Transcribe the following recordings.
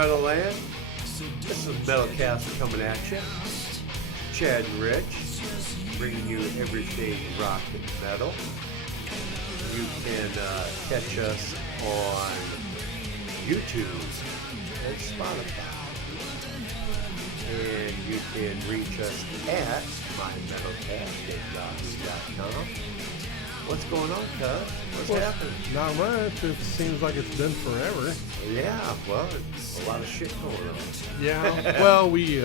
Meadowland. This is MetalCast coming at you. Chad and Rich, bringing you everything rock and metal. You can catch us on YouTube and Spotify. And you can reach us at mymetalcast@yahoo.com. What's going on, cuz? What's happening? Not much. It seems like it's been forever. Yeah, well, it's a lot of shit going on. Yeah. Well, we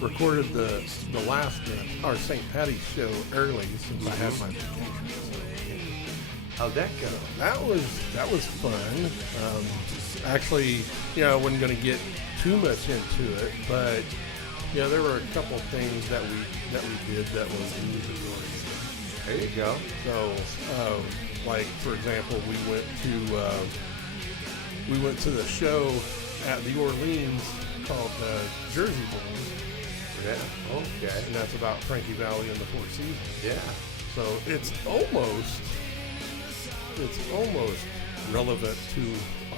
recorded the last our St. Patty's show early since I had my vacation. So, how'd that go? that was fun. Actually, I wasn't going to get too much into it, but there were a couple things that we did that was music oriented. There you go. So, like for example, we went to the show at the Orleans called Jersey Boys. Yeah. Okay. And that's about Frankie Valli and the Four Seasons. Yeah. So it's almost relevant to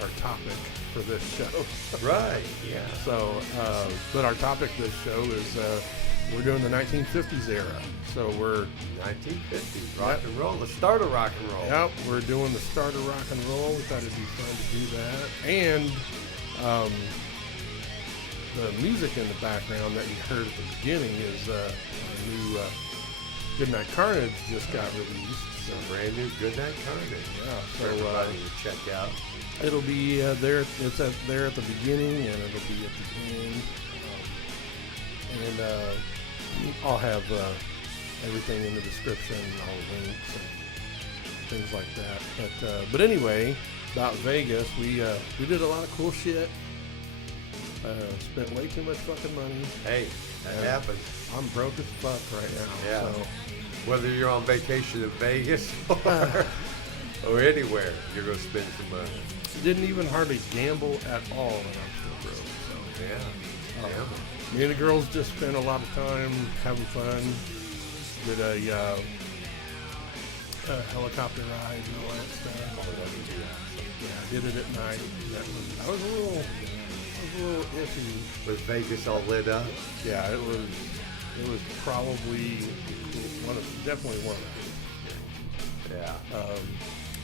our topic for this show. Right. Yeah. So, but our topic this show is we're doing the 1950s era. So we're 1950s rock and roll, the start of rock and roll. Yep, we're doing the start of rock and roll. We thought it'd be fun to do that. And the music in the background that you heard at the beginning is our new Goodnight Carnage just got released. So brand new Goodnight Carnage. Yeah, so everybody to check out. It'll be there. It's there at the beginning, and it'll be at the end. And I'll have everything in the description, all the links and things like that. But anyway, about Vegas, we did a lot of cool shit. Spent way too much fucking money. Hey, that happens. I'm broke as fuck right now. Yeah. So. Whether you're on vacation in Vegas or anywhere, you're gonna spend some money. Didn't even hardly gamble at all, and I'm still broke. So yeah. Me and the girls just spent a lot of time having fun. Did a helicopter ride and all that stuff. Yeah, I did it at night. I was a little iffy. Was Vegas all lit up? Yeah, it was probably definitely one of the Yeah.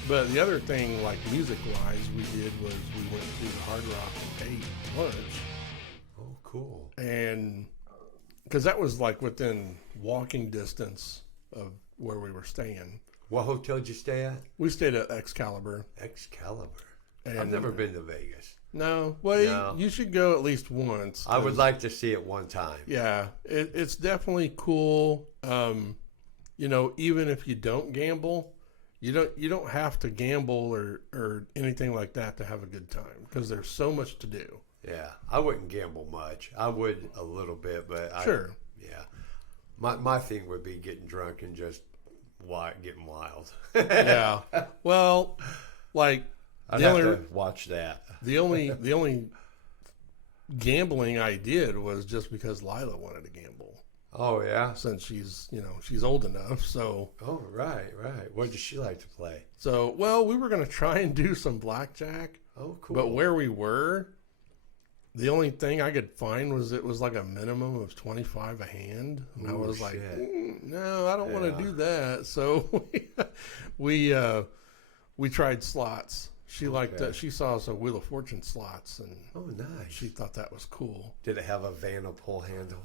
but the other thing, like music-wise, we did was we went to the Hard Rock and ate lunch. Oh, cool. And because that was like within walking distance of where we were staying. What hotel did you stay at? We stayed at Excalibur. And I've never been to Vegas. No? Well, you should go at least once. I would like to see it one time. Yeah. It's definitely cool. Even if you don't gamble, you don't have to gamble or anything like that to have a good time because there's so much to do. Yeah, I wouldn't gamble much. I would a little bit, but sure. My thing would be getting drunk and just getting wild. Yeah. Well, like I'd have to watch that. The only gambling I did was just because Lila wanted to gamble. Oh yeah. Since she's old enough, so. Oh right. What does she like to play? So we were gonna try and do some blackjack. Oh cool. But where we were, the only thing I could find was it was like a minimum of 25 a hand, and I was like, no, I don't want to do that. So we tried slots. She liked that. She saw us a Wheel of Fortune slots, and nice. She thought that was cool. Did it have a Vanna pull handle?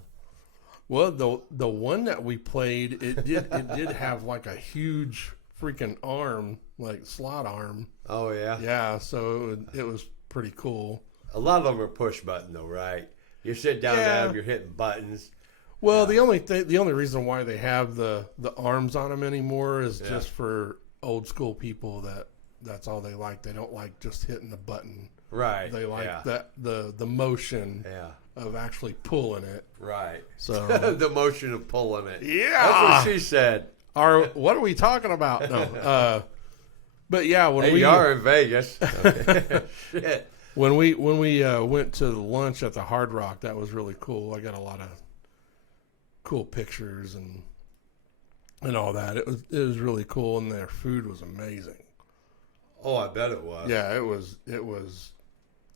Well, the one that we played, it did have like a huge freaking arm, like slot arm. Oh yeah. Yeah, so it was pretty cool. A lot of them are push button though, right? You sit down there, you're hitting buttons. Well, the only reason why they have the arms on them anymore is just for old school people that's all they like. They don't like just hitting the button. Right. They like that the motion of actually pulling it. Right. So the motion of pulling it. Yeah. That's what she said. What are we talking about? No. But yeah, when we are in Vegas. Okay. Shit. When we went to lunch at the Hard Rock, that was really cool. I got a lot of cool pictures and all that. It was really cool, and their food was amazing. Oh, I bet it was. Yeah, it was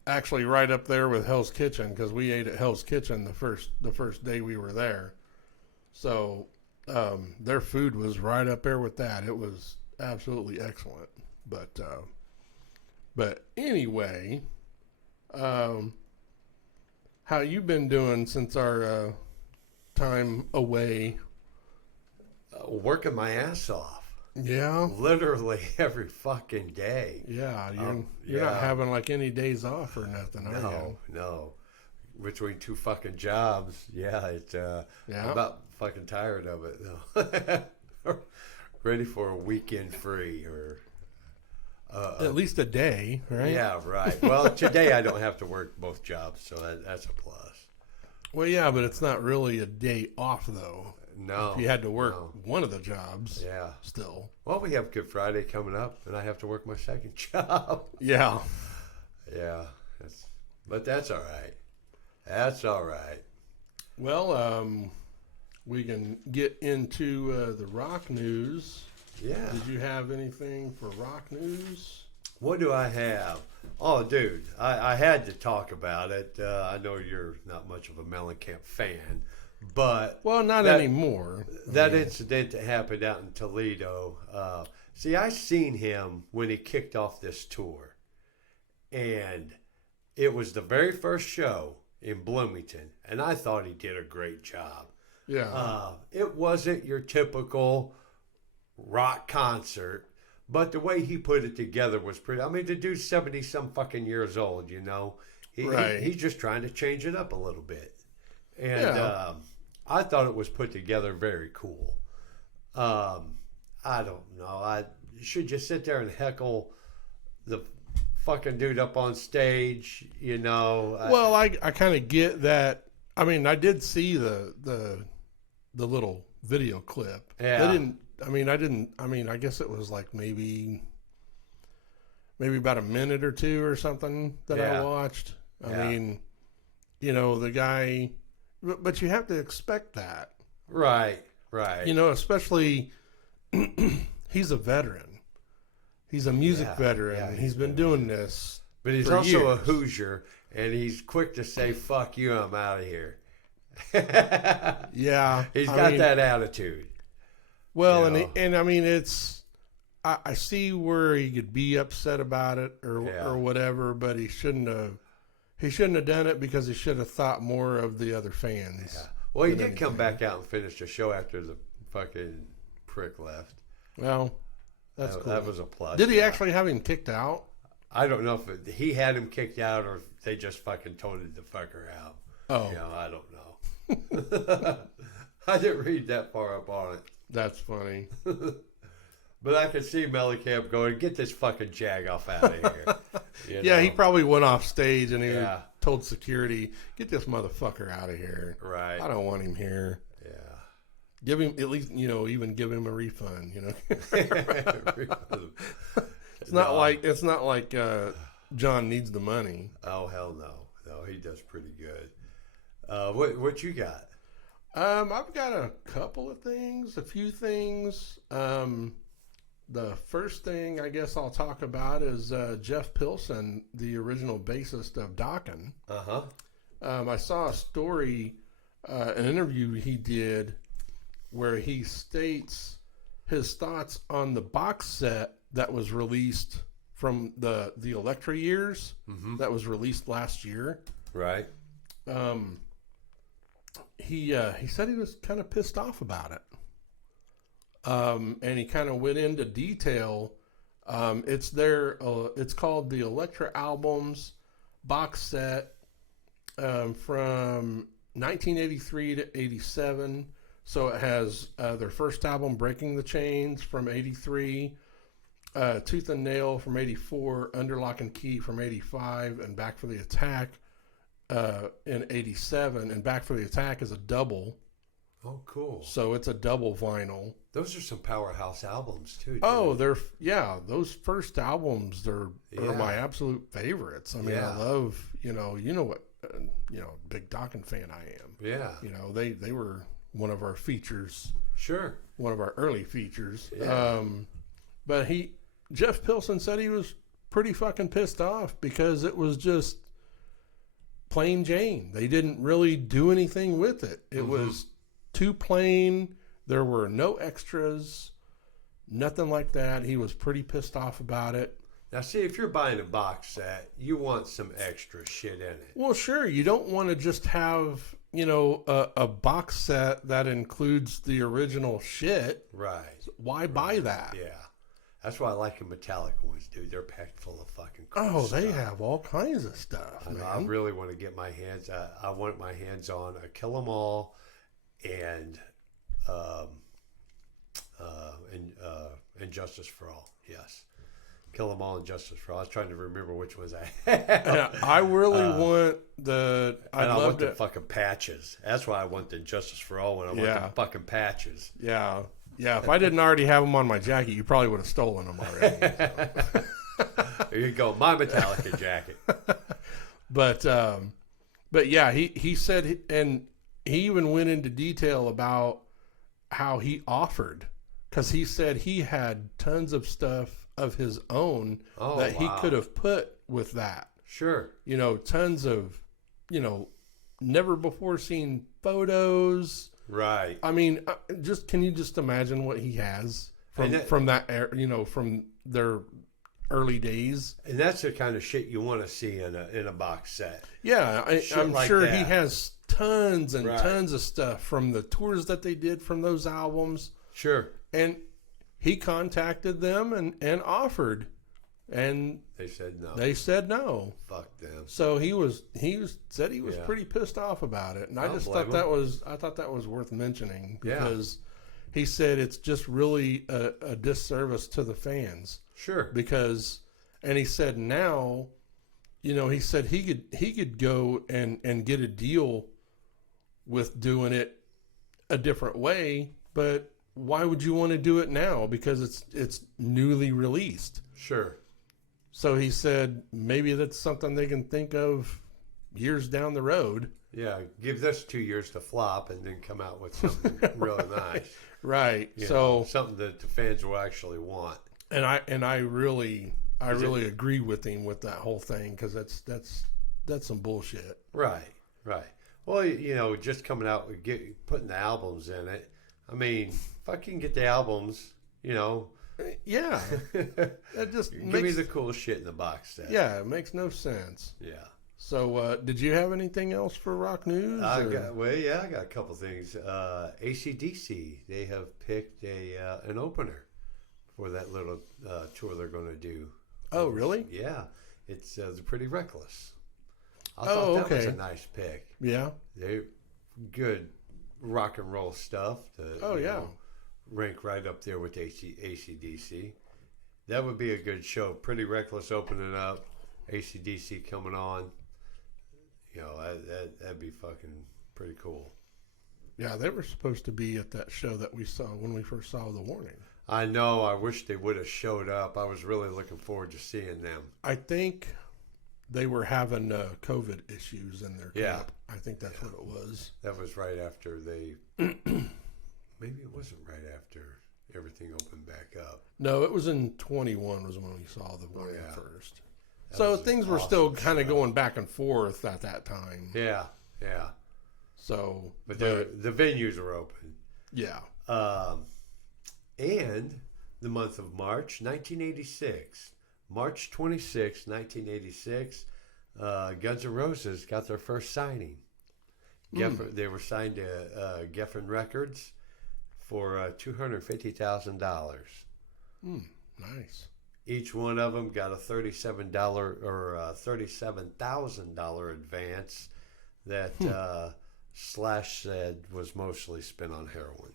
actually right up there with Hell's Kitchen because we ate at Hell's Kitchen the first day we were there. So their food was right up there with that. It was absolutely excellent. But anyway, how you been doing since our time away? Working my ass off. Yeah. Literally every fucking day. Yeah, you're not having like any days off or nothing, are you? No. Between two fucking jobs, I'm about fucking tired of it though. Ready for a weekend free or at least a day, right? Yeah, right. Well, today I don't have to work both jobs, so that's a plus. Well, yeah, but it's not really a day off though. No. If you had to work one of the jobs. Yeah. Still. Well, we have Good Friday coming up, and I have to work my second job. Yeah. Yeah. But that's all right. That's all right. Well, we can get into the rock news. Yeah. Did you have anything for rock news? What do I have? Oh, dude, I had to talk about it. I know you're not much of a Mellencamp fan, but... Well, not anymore. That incident that happened out in Toledo. See, I seen him when he kicked off this tour, and it was the very first show in Bloomington, and I thought he did a great job. Yeah. It wasn't your typical rock concert, but the way he put it together was pretty. I mean, the dude's 70-some fucking years old, you know. He's just trying to change it up a little bit. And I thought it was put together very cool. I don't know. You should just sit there and heckle the fucking dude up on stage, you know. Well, I kind of get that. I mean, I did see the little video clip. Yeah. I guess it was like maybe about a minute or two or something that I watched. I mean, you know, the guy, but you have to expect that. Right. You know, especially he's a veteran. He's a music veteran. Yeah, he's been doing this. But he's also years. A Hoosier, and he's quick to say, fuck you, I'm out of here. Yeah. He's got that attitude. Well, you know? and I mean, I see where he could be upset about it or whatever, but he shouldn't have done it because he should have thought more of the other fans. Yeah. Well, he did come back out and finish the show after the fucking prick left. Well, that's cool. That was a plus. Did he actually have him kicked out? I don't know if he had him kicked out or if they just fucking toted the fucker out. Oh. You know, I don't know. I didn't read that far up on it. That's funny. But I could see Mellencamp going, get this fucking jag off out of here. You know? Yeah, he probably went off stage and he told security, get this motherfucker out of here. Right. I don't want him here. Yeah. Give him, at least, you know, even give him a refund, you know. It's not like John needs the money. Oh, hell no. No, he does pretty good. What you got? I've got a couple of things, a few things. The first thing I guess I'll talk about is Jeff Pilson, the original bassist of Dokken. Uh-huh. I saw a story, an interview he did where he states his thoughts on the box set that was released from the Elektra years that was released last year. Right. He said he was kind of pissed off about it. And he kind of went into detail. It's called the Elektra Albums box set from 1983 to 87. So it has their first album, Breaking the Chains, from 83, Tooth and Nail from 84, Under Lock and Key from 85, and Back for the Attack in 87. And Back for the Attack is a double. Oh, cool. So it's a double vinyl. Those are some powerhouse albums, too. Dude. Oh, those first albums, are my absolute favorites. I mean, I love, you know what, big Dokken fan I am. Yeah. You know, they were one of our features. Sure. One of our early features. Yeah. But Jeff Pilson said he was pretty fucking pissed off because it was just, plain Jane. They didn't really do anything with it. It was too plain. There were no extras, nothing like that. He was pretty pissed off about it. Now, see, if you're buying a box set, you want some extra shit in it. Well, sure. You don't want to just have, a box set that includes the original shit. Right. Why buy that? Yeah. That's why I like the metallic ones, dude. They're packed full of fucking cool Oh, stuff. they have all kinds of stuff, man. I really want to get my hands. I want my hands on a Kill 'Em All and Justice for All. Yes, Kill 'Em All and Justice for All. I was trying to remember which ones I had. Yeah, I really want the. I want the fucking patches. That's why I want the Justice for All one. I want the fucking patches. Yeah. Yeah, if I didn't already have them on my jacket, you probably would have stolen them already. So. There you go, my Metallica jacket. But yeah, he said, and he even went into detail about how he offered, because he said he had tons of stuff of his own that he could have put with that. Sure. Tons of, never before seen photos. Right. I mean, can you just imagine what he has from that from their early days? And that's the kind of shit you want to see in a box set. Yeah, I'm like sure that. he has tons and tons of stuff from the tours that they did from those albums. Sure. And he contacted them and offered, and they said no. They said no. Fuck them. So he said he was pretty pissed off about it, and I just thought that was worth mentioning, because he said it's just really a disservice to the fans. Sure. And he said now, he said he could go and get a deal with doing it a different way, but why would you want to do it now? Because it's newly released. Sure. So he said maybe that's something they can think of years down the road. Yeah, give this 2 years to flop and then come out with something really nice. Right. Something that the fans will actually want. And I really agree with him with that whole thing, because that's some bullshit. Right. Well, just coming out with putting the albums in it. I mean, fucking get the albums, Yeah. That just give me the cool shit in the box set. Yeah, it makes no sense. Yeah. So, did you have anything else for rock news? I got a couple things. AC/DC, they have picked an opener for that little tour they're going to do. Oh, really? Yeah. It's Pretty Reckless. I thought that was a nice pick. Yeah. They're good rock and roll stuff. Rank right up there with AC/DC. That would be a good show. Pretty Reckless opening up, AC/DC coming on. That'd be fucking pretty cool. Yeah, they were supposed to be at that show that we saw when we first saw The Warning. I know. I wish they would have showed up. I was really looking forward to seeing them. I think they were having COVID issues in their camp. I think that's what it was. That was right after they... Maybe it wasn't right after everything opened back up. No, it was in 21 was when we saw The Warning first. That so things were still kind of going back and forth at that time. Yeah. So, but the venues were open. Yeah. And the month of March, 1986, March 26, 1986, Guns N' Roses got their first signing. They were signed to Geffen Records for $250,000. Nice. Each one of them got a $37,000 advance that Slash said was mostly spent on heroin.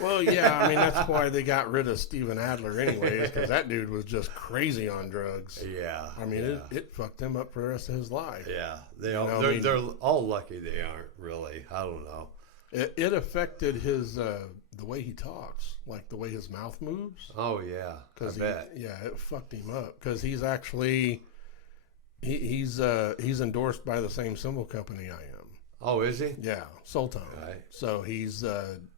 Well, yeah, I mean, that's why they got rid of Steven Adler anyways, because that dude was just crazy on drugs. Yeah. I mean, it fucked him up for the rest of his life. Yeah. They're all lucky they aren't, really. I don't know. It affected his the way he talks, like the way his mouth moves. Oh, yeah. I bet. It fucked him up, because he's actually, he's endorsed by the same cymbal company I am. Oh, is he? Yeah, Sultan. Right. So he's... and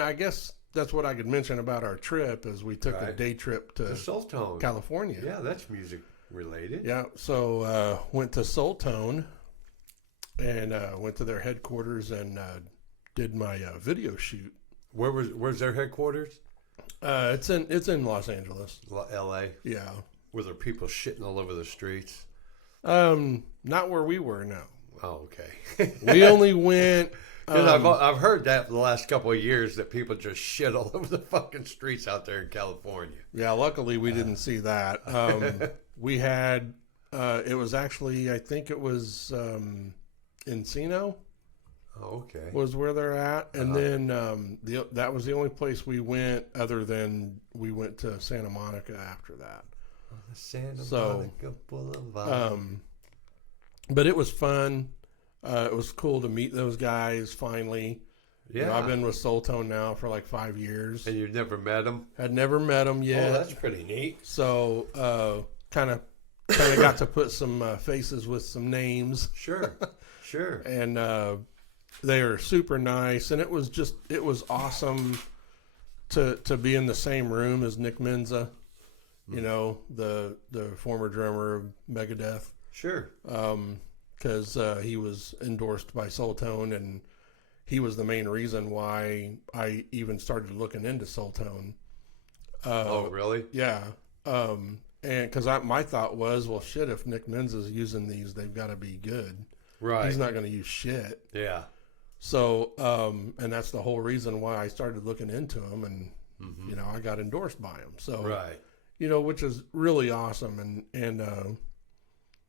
I guess that's what I could mention about our trip is we took a day trip to Sultan, California. Yeah, that's music. Related? Yeah. So went to Soul Tone and went to their headquarters and did my video shoot. Where's their headquarters? It's in Los Angeles. L.A. Yeah. Were there people shitting all over the streets? Not where we were. No. Oh, okay. We only went. Because I've heard that for the last couple of years that people just shit all over the fucking streets out there in California. Yeah, luckily we didn't see that. We had, it was actually, I think it was Encino. Oh, okay. Was where they're at. And then that was the only place we went other than we went to Santa Monica after that. Santa Monica Boulevard. But it was fun. It was cool to meet those guys finally. Yeah. You know, I've been with Soul Tone now for like 5 years. And you've never met them? Had never met them yet. Oh, that's pretty neat. So kind of got to put some faces with some names. Sure. And they are super nice. And it was awesome to be in the same room as Nick Menza, you know, the former drummer of Megadeth. Sure. Because he was endorsed by Soul Tone, and he was the main reason why I even started looking into Soul Tone. Oh, really? Yeah. And because my thought was, well, shit, if Nick Menza's using these, they've got to be good. Right. He's not going to use shit. Yeah. So, and that's the whole reason why I started looking into him, and, you know, I got endorsed by him. So, right. You know, which is really awesome. And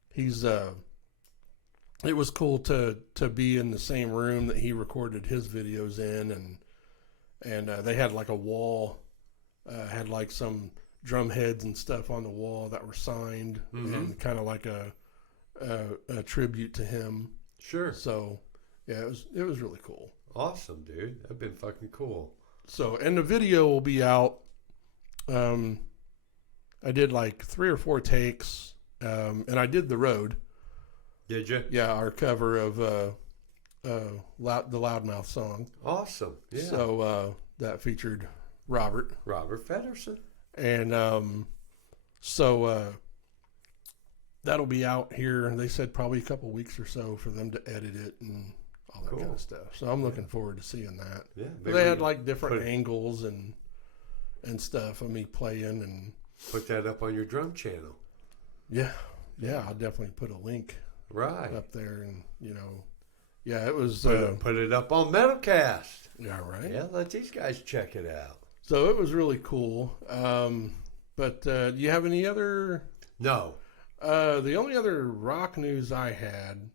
he's, it was cool to be in the same room that he recorded his videos in, and they had like a wall, had like some drum heads and stuff on the wall that were signed, and kind of like a tribute to him. Sure. So yeah, it was really cool. Awesome, dude. That'd been fucking cool. So, and the video will be out. I did like 3 or 4 takes, and I did The Road. Did you? Yeah, our cover of the Loudmouth song. Awesome. Yeah. So that featured Robert Feddersen. And so that'll be out here. They said probably a couple weeks or so for them to edit it and all that kind of stuff. So I'm looking forward to seeing that. Yeah. They had like different angles and stuff of me playing, and put that up on your drum channel. Yeah. Yeah, I'll definitely put a link up there, and you know, yeah, it was put it up on MetalCast. Yeah, right. Yeah, let these guys check it out. So it was really cool. But do you have any other? No. The only other rock news I had,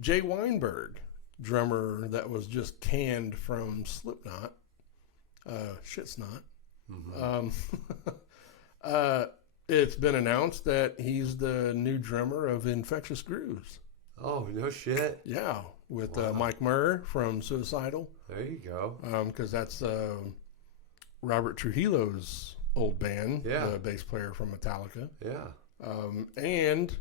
Jay Weinberg, drummer that was just canned from Slipknot, Shitsnot. It's been announced that he's the new drummer of Infectious Grooves. Oh, no shit. Yeah, with Mike Murr from Suicidal. There you go. Because that's Robert Trujillo's old band, the bass player from Metallica. Yeah. And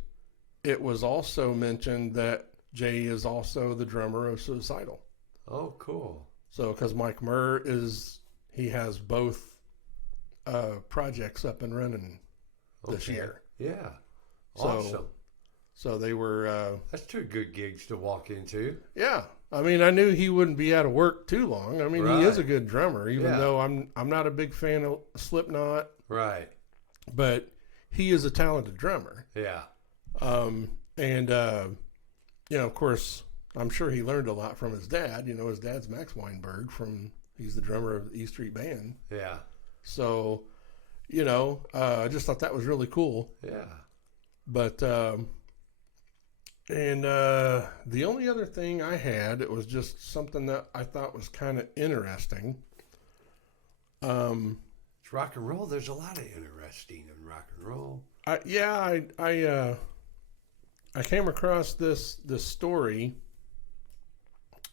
it was also mentioned that Jay is also the drummer of Suicidal. Oh, cool. So, because Mike Murr he has both projects up and running this year. Yeah. Awesome. So they were... that's 2 good gigs to walk into. Yeah. I mean, I knew he wouldn't be out of work too long. I mean, he is a good drummer, even though I'm not a big fan of Slipknot. Right. But he is a talented drummer. Yeah. And, you know, of course, I'm sure he learned a lot from his dad. You know, his dad's Max Weinberg he's the drummer of the E Street Band. Yeah. So, you know, I just thought that was really cool. Yeah. But, and the only other thing I had, it was just something that I thought was kind of interesting. It's rock and roll. There's a lot of interesting in rock and roll. I came across this story,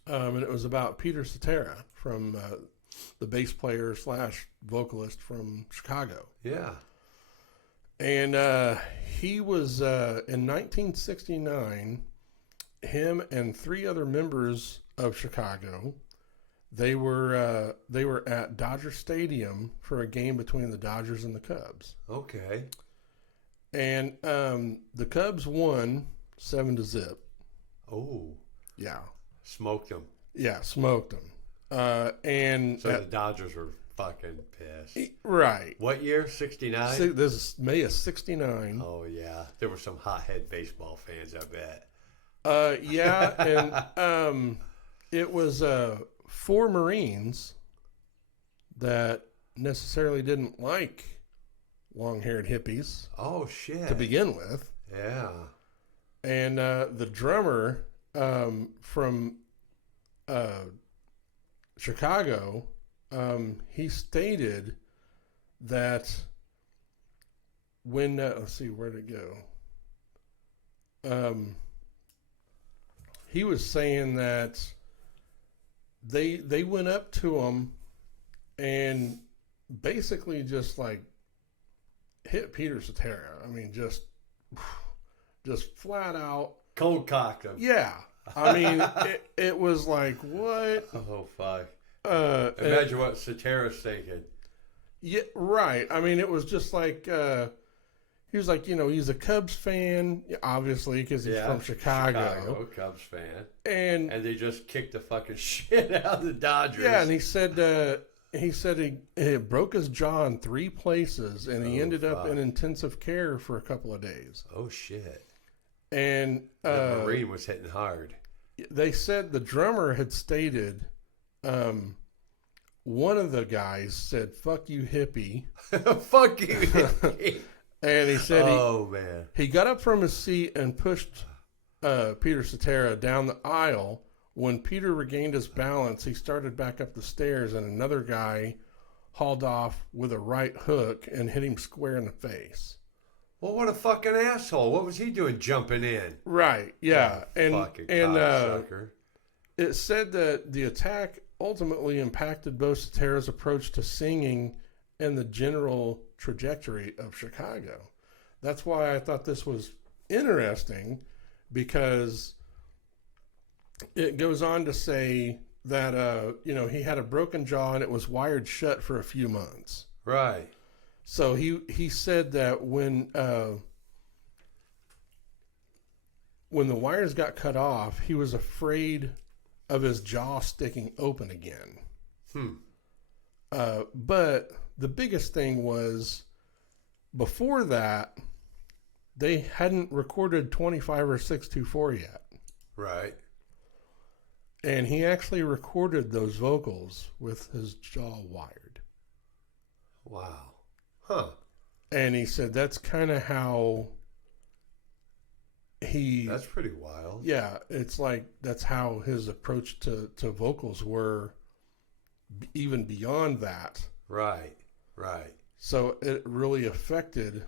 and it was about Peter Cetera from the bass player / vocalist from Chicago. Yeah. And he was in 1969. Him and 3 other members of Chicago, they were at Dodger Stadium for a game between the Dodgers and the Cubs. Okay. And the Cubs won 7-0. Oh. Yeah. Smoked them. Yeah, smoked them. And so the Dodgers were fucking pissed. Right. What year? 69? This is May of 69. Oh, yeah. There were some hothead baseball fans, I bet. Yeah, and it was 4 Marines that necessarily didn't like long-haired hippies. Oh, shit. To begin with. Yeah. And the drummer from Chicago, he stated that when, let's see, where'd it go? He was saying that they went up to him and basically just like hit Peter Cetera. I mean, just flat out. Cold cocked him. Yeah. I mean, it was like, what? Oh, fuck. Imagine what Cetera's thinking. Yeah, right. I mean, it was just like, he was like, he's a Cubs fan, obviously, because he's from Chicago. Cubs fan. And they just kicked the fucking shit out of the Dodgers. Yeah, and he said he broke his jaw in 3 places, and he ended up in intensive care for a couple of days. Oh, shit. And the Marine was hitting hard. They said the drummer had stated, one of the guys said, "Fuck you, hippie." Fuck you, hippie. And he said, man. He got up from his seat and pushed Peter Cetera down the aisle. When Peter regained his balance, he started back up the stairs, and another guy hauled off with a right hook and hit him square in the face. Well, what a fucking asshole. What was he doing jumping in? Right, yeah. Fucking cocksucker. It said that the attack ultimately impacted both Cetera's approach to singing and the general trajectory of Chicago. That's why I thought this was interesting, because it goes on to say that, he had a broken jaw and it was wired shut for a few months. Right. So he said that when the wires got cut off, he was afraid of his jaw sticking open again. But the biggest thing was, before that, they hadn't recorded 25 or 624 yet. Right. And he actually recorded those vocals with his jaw wired. Wow. Huh. And he said that's kind of how That's pretty wild. Yeah, it's like that's how his approach to vocals were, even beyond that. Right. So it really affected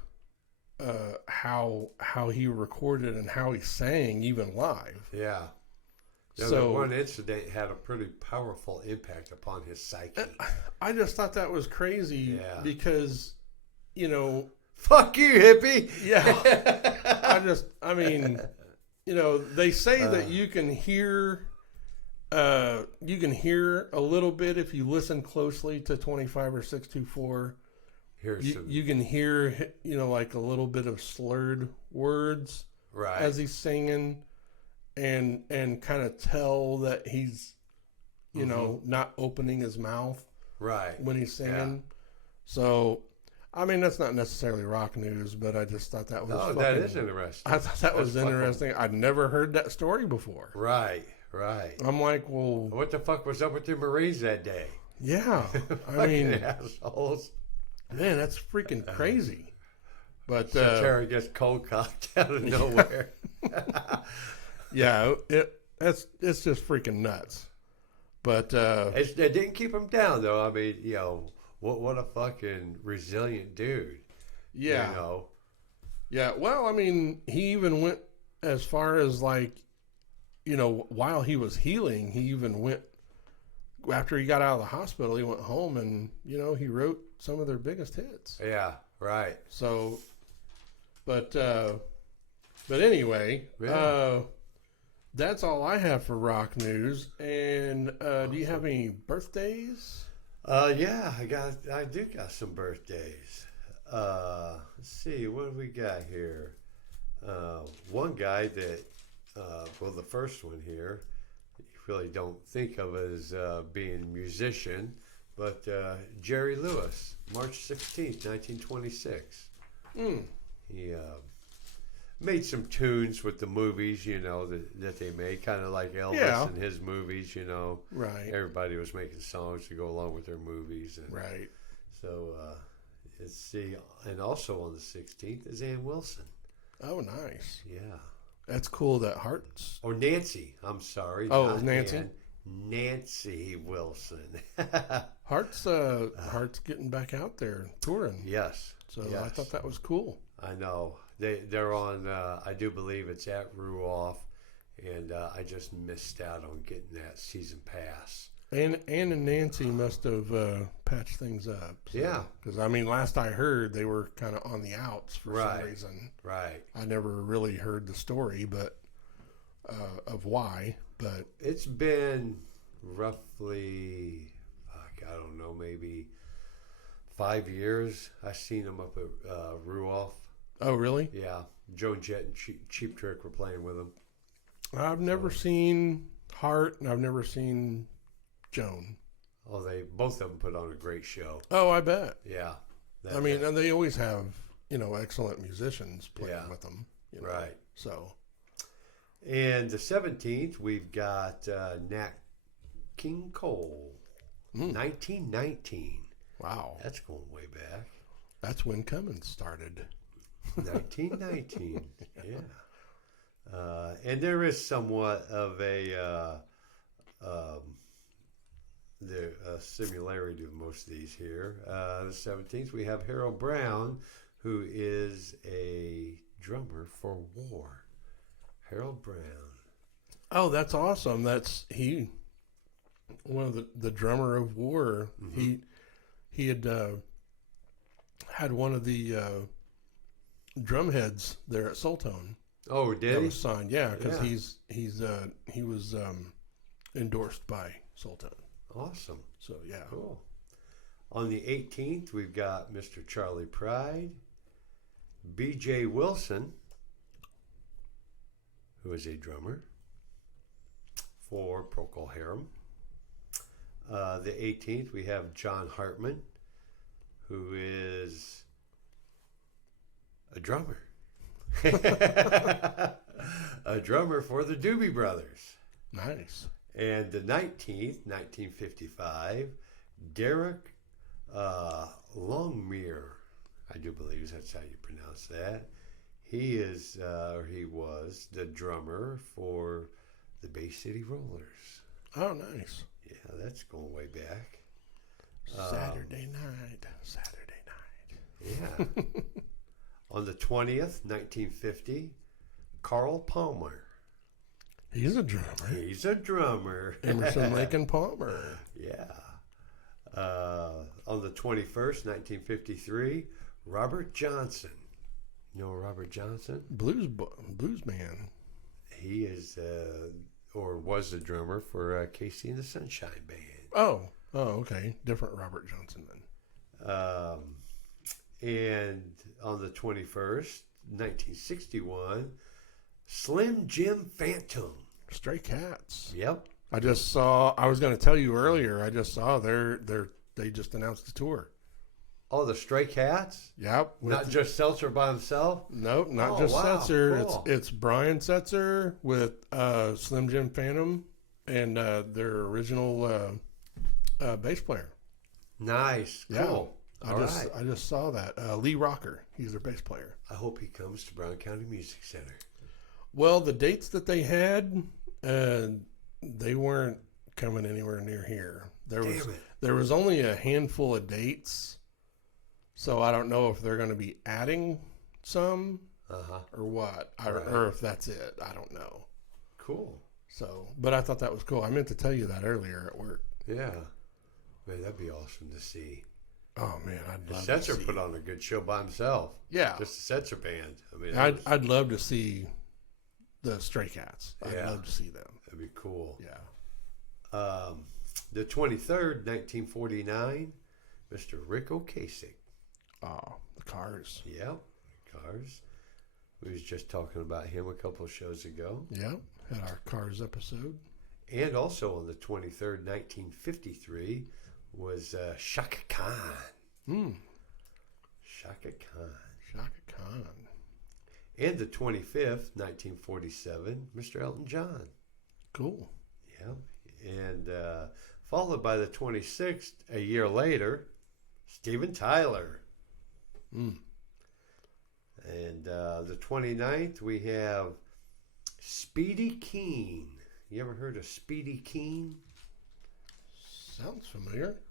how he recorded and how he sang, even live. Yeah. So one incident had a pretty powerful impact upon his psyche. I just thought that was crazy because, fuck you, hippie. Yeah. They say that you can hear a little bit if you listen closely to 25 or 624. You can hear, like a little bit of slurred words as he's singing, and kind of tell that he's, not opening his mouth when he's singing. Yeah. So, I mean, that's not necessarily rock news, but I just thought that was that is interesting. I thought that was interesting. I'd never heard that story before. Right. I'm like, well, what the fuck was up with the Marines that day? Yeah. I mean, assholes. Man, that's freaking crazy. But Cetera gets cold cocked out of nowhere. Yeah, it's just freaking nuts. But it didn't keep him down, though. I mean, what a fucking resilient dude. Yeah. Yeah. Well, I mean, he even went as far as while he was healing, he even went after he got out of the hospital. He went home and he wrote some of their biggest hits. Yeah. Right. So, but anyway. Yeah. That's all I have for rock news. And do you have any birthdays? Yeah, I do got some birthdays. Let's see, what do we got here? One guy that, well, the first one here, you really don't think of as being a musician, but Jerry Lewis, March 16th, 1926. He made some tunes with the movies, that they made, kind of like Elvis and his movies, Right. Everybody was making songs to go along with their movies. And Right. so, let's see, and also on the 16th is Ann Wilson. Oh, nice. Yeah. That's cool that Hearts. Or Nancy, I'm sorry. Oh, not Nancy? Ann, Nancy Wilson. Hearts getting back out there touring. Yes. So yes. I thought that was cool. I know. They're on, I do believe it's at Ruoff, and I just missed out on getting that season pass. Ann and Nancy must have patched things up. So, Yeah. Because, last I heard, they were kind of on the outs for some reason. Right. I never really heard the story of why, but... It's been roughly, I don't know, maybe 5 years. I seen them up at Ruoff. Oh, really? Yeah. Joan Jett and Cheap Trick were playing with them. I've never seen Hart, and I've never seen Joan. Oh, both of them put on a great show. Oh, I bet. Yeah. And they always have, excellent musicians playing with them. Right. So. And the 17th, we've got Nat King Cole, 1919. Wow. That's going way back. That's when Cummins started. 1919. Yeah. And there is somewhat of a similarity to most of these here. The 17th, we have Harold Brown, who is a drummer for War. Harold Brown. Oh, that's awesome. That's one of the drummer of War. Mm-hmm. He had one of the drum heads there at Soultone. Oh, did that he? was signed? Yeah, because he was endorsed by Soultone. Awesome. So yeah, cool. On the 18th, we've got Mr. Charlie Pride, B.J. Wilson, who is a drummer for Procol Harum. The 18th, we have John Hartman, who is a drummer. A drummer for the Doobie Brothers. Nice. And the 19th, 1955, Derek Longmire, I do believe that's how you pronounce that. He is, or he was, the drummer for the Bay City Rollers. Oh, nice. Yeah, that's going way back. Saturday night. Yeah. On the 20th, 1950, Carl Palmer. He's a drummer. Emerson, Lake and Palmer. Yeah. On the 21st, 1953, Robert Johnson. You know Robert Johnson? Blues man. He is, or was the drummer for Casey and the Sunshine Band. Oh, okay. Different Robert Johnson then. And on the 21st, 1961, Slim Jim Phantom. Stray Cats. Yep. I was going to tell you earlier, I just saw they just announced the tour. Oh, the Stray Cats? Yep. Not just Seltzer by himself? Nope, not just Setzer. Cool. It's Brian Setzer with Slim Jim Phantom and their original bass player. Nice. Cool. Yeah. I just saw that. Lee Rocker, he's their bass player. I hope he comes to Brown County Music Center. Well, the dates that they had, they weren't coming anywhere near here. There was only a handful of dates. So I don't know if they're going to be adding some or what, or if that's it. I don't know. Cool. So, but I thought that was cool. I meant to tell you that earlier at work. Yeah. Man, that'd be awesome to see. Oh, man, I'd love to see. Setzer put on a good show by himself. Yeah. Just the Setzer band. I mean, I'd love to see the Stray Cats. I'd love to see them. That'd be cool. Yeah. The 23rd, 1949, Mr. Rick Ocasek. Oh, the Cars. Yeah, Cars. We was just talking about him a couple of shows ago. Yeah, had our Cars episode. And also on the 23rd, 1953, was Shaka Khan. Shaka Khan. Shaka Khan. And the 25th, 1947, Mr. Elton John. Cool. Yeah. And followed by the 26th, a year later, Steven Tyler. And the 29th, we have Speedy Keen. You ever heard of Speedy Keen? Sounds familiar.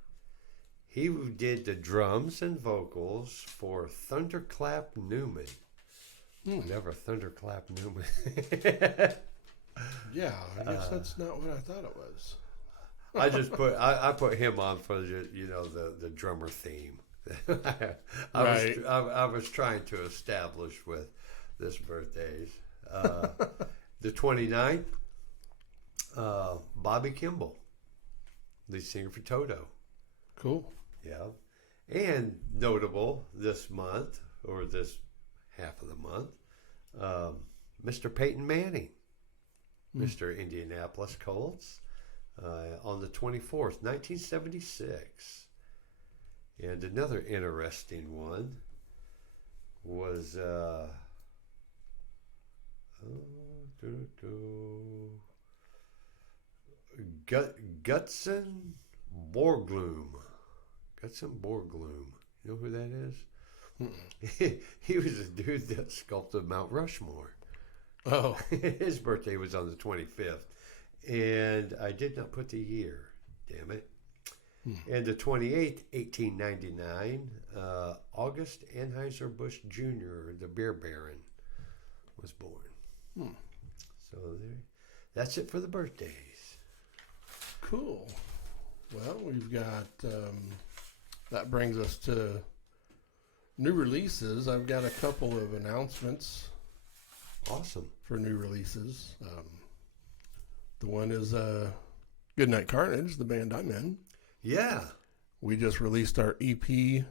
He did the drums and vocals for Thunderclap Newman. Never Thunderclap Newman. Yeah, I guess that's not what I thought it was. I just put him on for the drummer theme. I was trying to establish with this birthdays. The 29th, Bobby Kimball, lead singer for Toto. Cool. Yeah. And notable this month, or this half of the month, Mr. Peyton Manning, Mr. Indianapolis Colts, on the 24th, 1976. And another interesting one was Gutzon Borglum. Gutzon Borglum. You know who that is? He was a dude that sculpted Mount Rushmore. Oh. His birthday was on the 25th. And I did not put the year. Damn it. And the 28th, 1899, August Anheuser-Busch Jr., the beer baron, was born. So that's it for the birthdays. Cool. Well, we've got, that brings us to new releases. I've got a couple of announcements. Awesome. For new releases. The one is Goodnight Carnage, the band I'm in. Yeah. We just released our EP,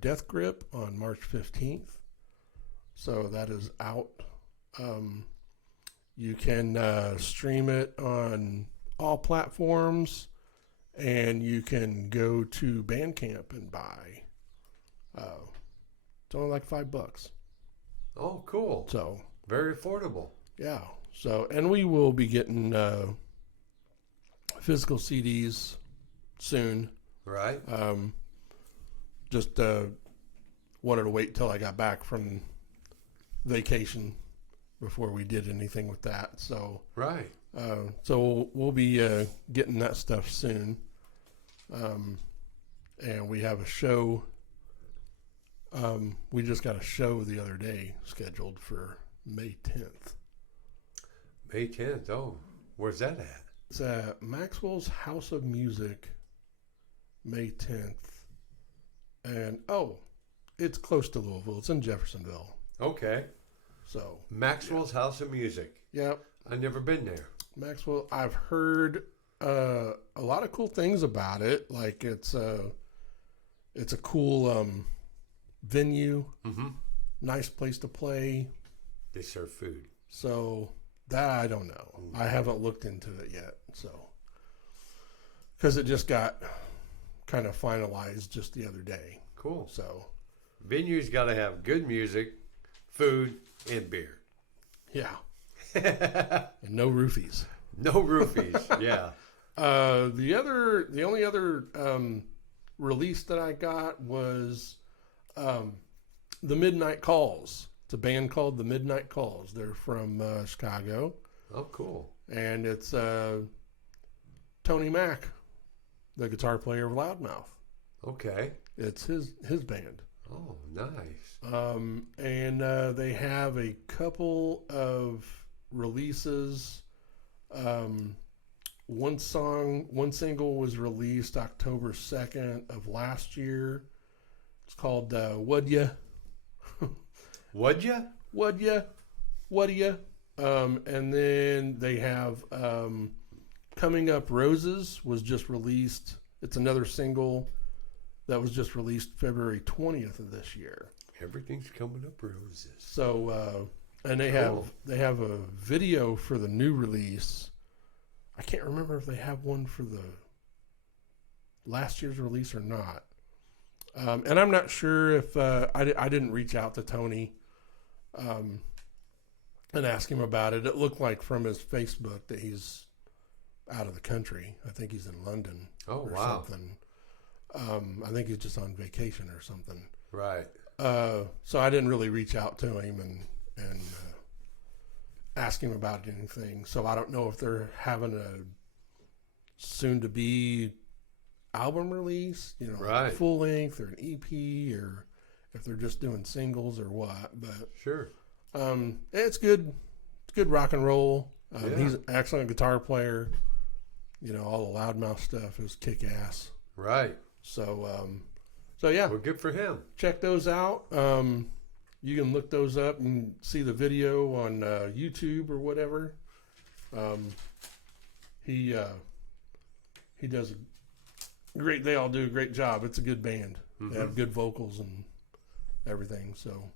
Death Grip, on March 15th. So that is out. You can stream it on all platforms, and you can go to Bandcamp and buy. It's only like $5. Oh, cool. So very affordable. Yeah. So, and we will be getting physical CDs soon. Right. Just wanted to wait till I got back from vacation before we did anything with that. So right. So we'll be getting that stuff soon. And we have a show. We just got a show the other day scheduled for May 10th. May 10th. Oh, where's that at? It's at Maxwell's House of Music, May 10th. And, it's close to Louisville. It's in Jeffersonville. Okay. So Maxwell's House of Music. Yep. I've never been there. Maxwell, I've heard a lot of cool things about it. Like it's a cool venue, nice place to play. They serve food. So that I don't know. I haven't looked into it yet. So because it just got kind of finalized just the other day. Cool. So venue's got to have good music, food, and beer. Yeah. And no roofies. No roofies. Yeah. The only other release that I got was the Midnight Calls. It's a band called the Midnight Calls. They're from Chicago. Oh, cool. And it's Tony Mack, the guitar player of Loudmouth. Okay. It's his band. Oh, nice. And they have a couple of releases. One single was released October 2nd of last year. It's called Would Ya? Would Ya? Would Ya? Would Ya? And then they have Coming Up Roses was just released. It's another single that was just released February 20th of this year. Everything's coming up roses. So, and they Cool. have a video for the new release. I can't remember if they have one for the last year's release or not. And I'm not sure if I didn't reach out to Tony and ask him about it. It looked like from his Facebook that he's out of the country. I think he's in London or something. I think he's just on vacation or something. Right. So I didn't really reach out to him and ask him about anything. So I don't know if they're having a soon-to-be album release, like full length or an EP, or if they're just doing singles or what. But sure, it's good. It's good rock and roll. Yeah. He's an excellent guitar player. All the loudmouth stuff is kick ass. Right. So yeah. Well, good for him. Check those out. You can look those up and see the video on YouTube or whatever. He does a great. They all do a great job. It's a good band. Mm-hmm. They have good vocals and everything. So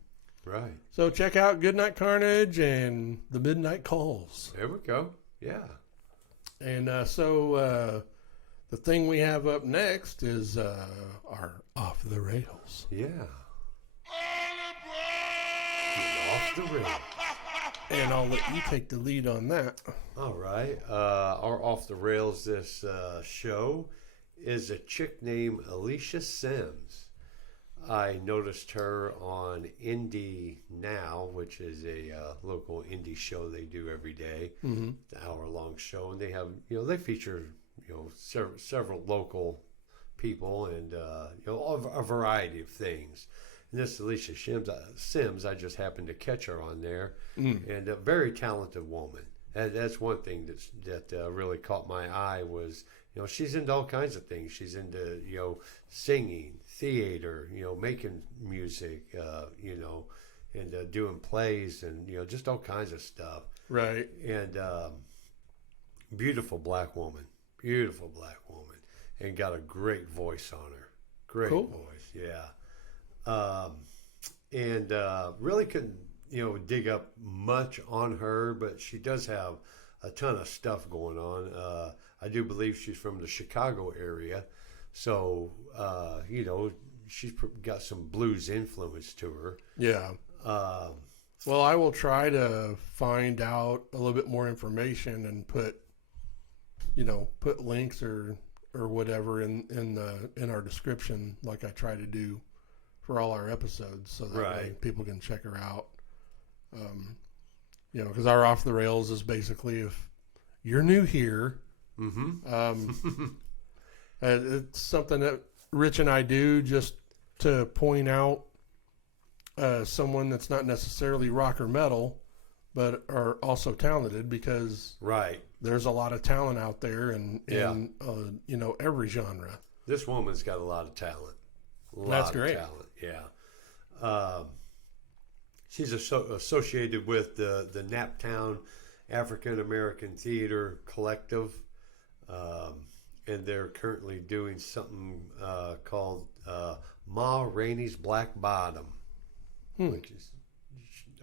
right. So check out Goodnight Carnage and the Midnight Calls. There we go. Yeah. And so the thing we have up next is our Off the Rails. Yeah. Off the rails. And I'll let you take the lead on that. All right. Our Off the Rails this show is a chick named Alicia Sims. I noticed her on Indie Now, which is a local indie show they do every day. Mm-hmm. It's an hour-long show, and they have, they feature, several local people and, a variety of things. And this Alicia Sims, I just happened to catch her on there, and a very talented woman. And that's one thing that really caught my eye was, she's into all kinds of things. She's into, singing, theater, making music, and doing plays and, just all kinds of stuff. Right. And beautiful black woman, and got a great voice on her. Great voice, yeah. And really couldn't, dig up much on her, but she does have a ton of stuff going on. I do believe she's from the Chicago area, so she's got some blues influence to her. Yeah. Well, I will try to find out a little bit more information and put links or whatever in our description, like I try to do for all our episodes, so that way people can check her out. Because our Off the Rails is basically, if you're new here, it's something that Rich and I do just to point out someone that's not necessarily rock or metal, but are also talented, because there's a lot of talent out there in every genre. This woman's got a lot of talent. That's great. Talent, yeah. She's associated with the Naptown African American Theater Collective, and they're currently doing something called Ma Rainey's Black Bottom, which is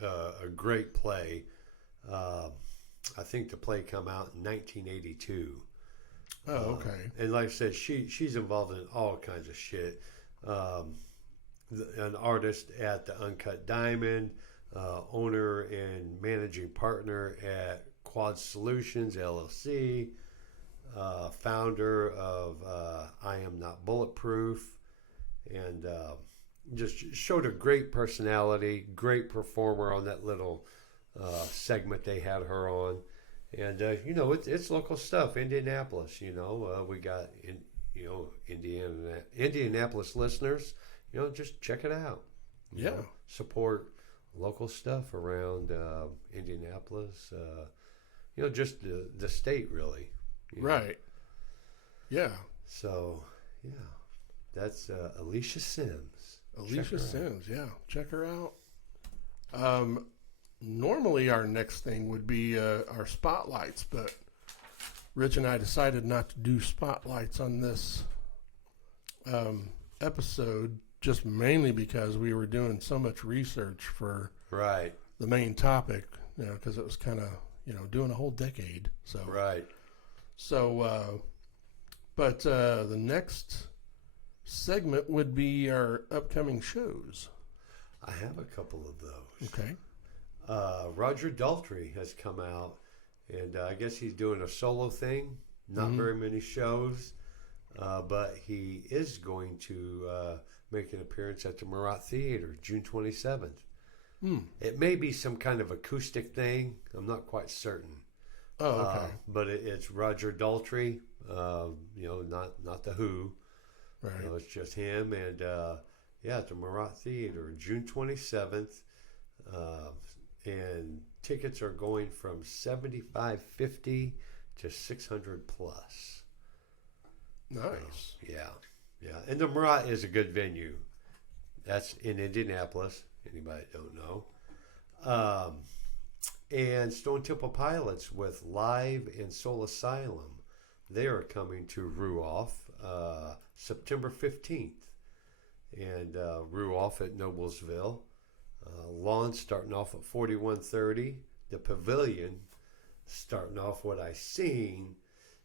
a great play. I think the play came out in 1982. Oh, okay. And like I said, she's involved in all kinds of shit. An artist at the Uncut Diamond, owner and managing partner at Quad Solutions LLC, founder of I Am Not Bulletproof, and just showed a great personality, great performer on that little segment they had her on. And it's local stuff. Indianapolis, we got Indianapolis listeners. Just check it out. Support local stuff around Indianapolis. Just the state, really. Right. Yeah. So, yeah, that's Alicia Sims. Alicia Sims, yeah. Check her out. Normally our next thing would be our spotlights, but Rich and I decided not to do spotlights on this episode, just mainly because we were doing so much research for Right. the main topic, because it was kind of, doing a whole decade. So, Right. So, but the next segment would be our upcoming shows. I have a couple of those. Okay. Roger Daltrey has come out, and I guess he's doing a solo thing. Not very many shows, but he is going to make an appearance at the Murat Theater June 27th. It may be some kind of acoustic thing. I'm not quite certain. Oh, okay. But it's Roger Daltrey, not the Who. Right. It's just him, and at the Murat Theater, June 27th, and tickets are going from $75.50 to $600 plus. Nice. Yeah, and the Murat is a good venue. That's in Indianapolis. Anybody that don't know. And Stone Temple Pilots with Live in Soul Asylum. They are coming to Ruoff September 15th. And Ruoff at Noblesville. Lawn starting off at $41.30. The Pavilion starting off what I seen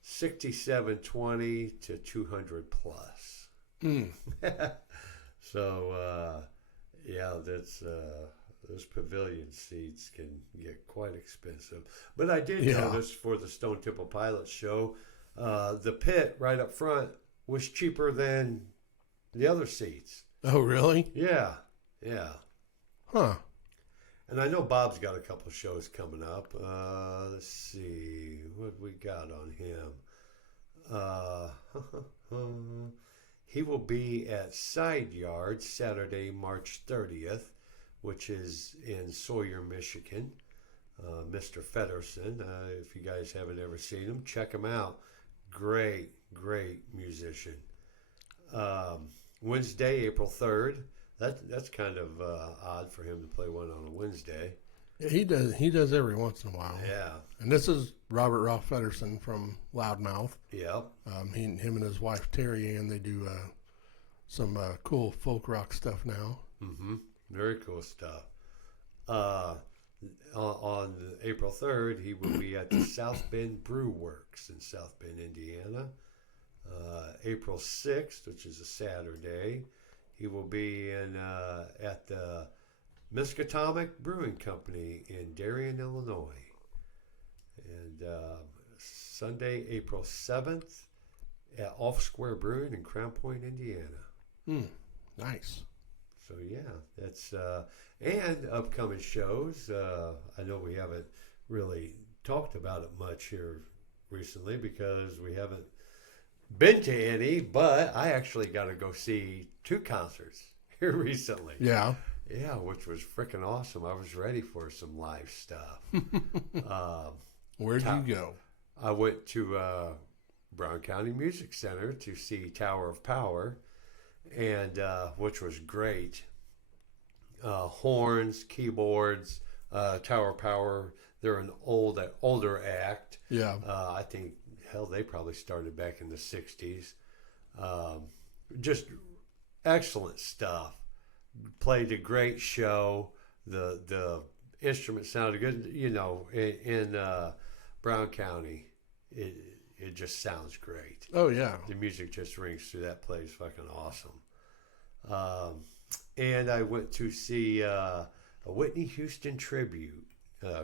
$67.20 to $200 plus. So that's those pavilion seats can get quite expensive. But I did notice for the Stone Temple Pilots show, the pit right up front was cheaper than the other seats. Oh, really? Yeah. Huh. And I know Bob's got a couple of shows coming up. Let's see what we got on him. He will be at Side Yard Saturday, March 30th, which is in Sawyer, Michigan. Mr. Feddersen, if you guys haven't ever seen him, check him out. Great musician. Wednesday, April 3rd. That's kind of odd for him to play one on a Wednesday. Yeah, he does every once in a while. Yeah. And this is Robert Roth Feddersen from Loudmouth. Yep. Him and his wife Terry Ann, they do some cool folk rock stuff now. Mm-hmm. Very cool stuff. On April 3rd, he will be at the South Bend Brew Works in South Bend, Indiana. April 6th, which is a Saturday, he will be at the Miskatomic Brewing Company in Darien, Illinois. And Sunday, April 7th, at Off Square Brewing in Crown Point, Indiana. Nice. So that's and upcoming shows. I know we haven't really talked about it much here recently because we haven't been to any, but I actually got to go see 2 concerts here recently. Yeah, which was freaking awesome. I was ready for some live stuff. Where'd you go? I went to Brown County Music Center to see Tower of Power, and which was great. Horns, keyboards, Tower of Power. They're an older act. Yeah. I think, hell, they probably started back in the 60s. Just excellent stuff. Played a great show. The instrument sounded good. In Brown County, it just sounds great. Oh, yeah. The music just rings through that place. Fucking awesome. And I went to see a Whitney Houston tribute,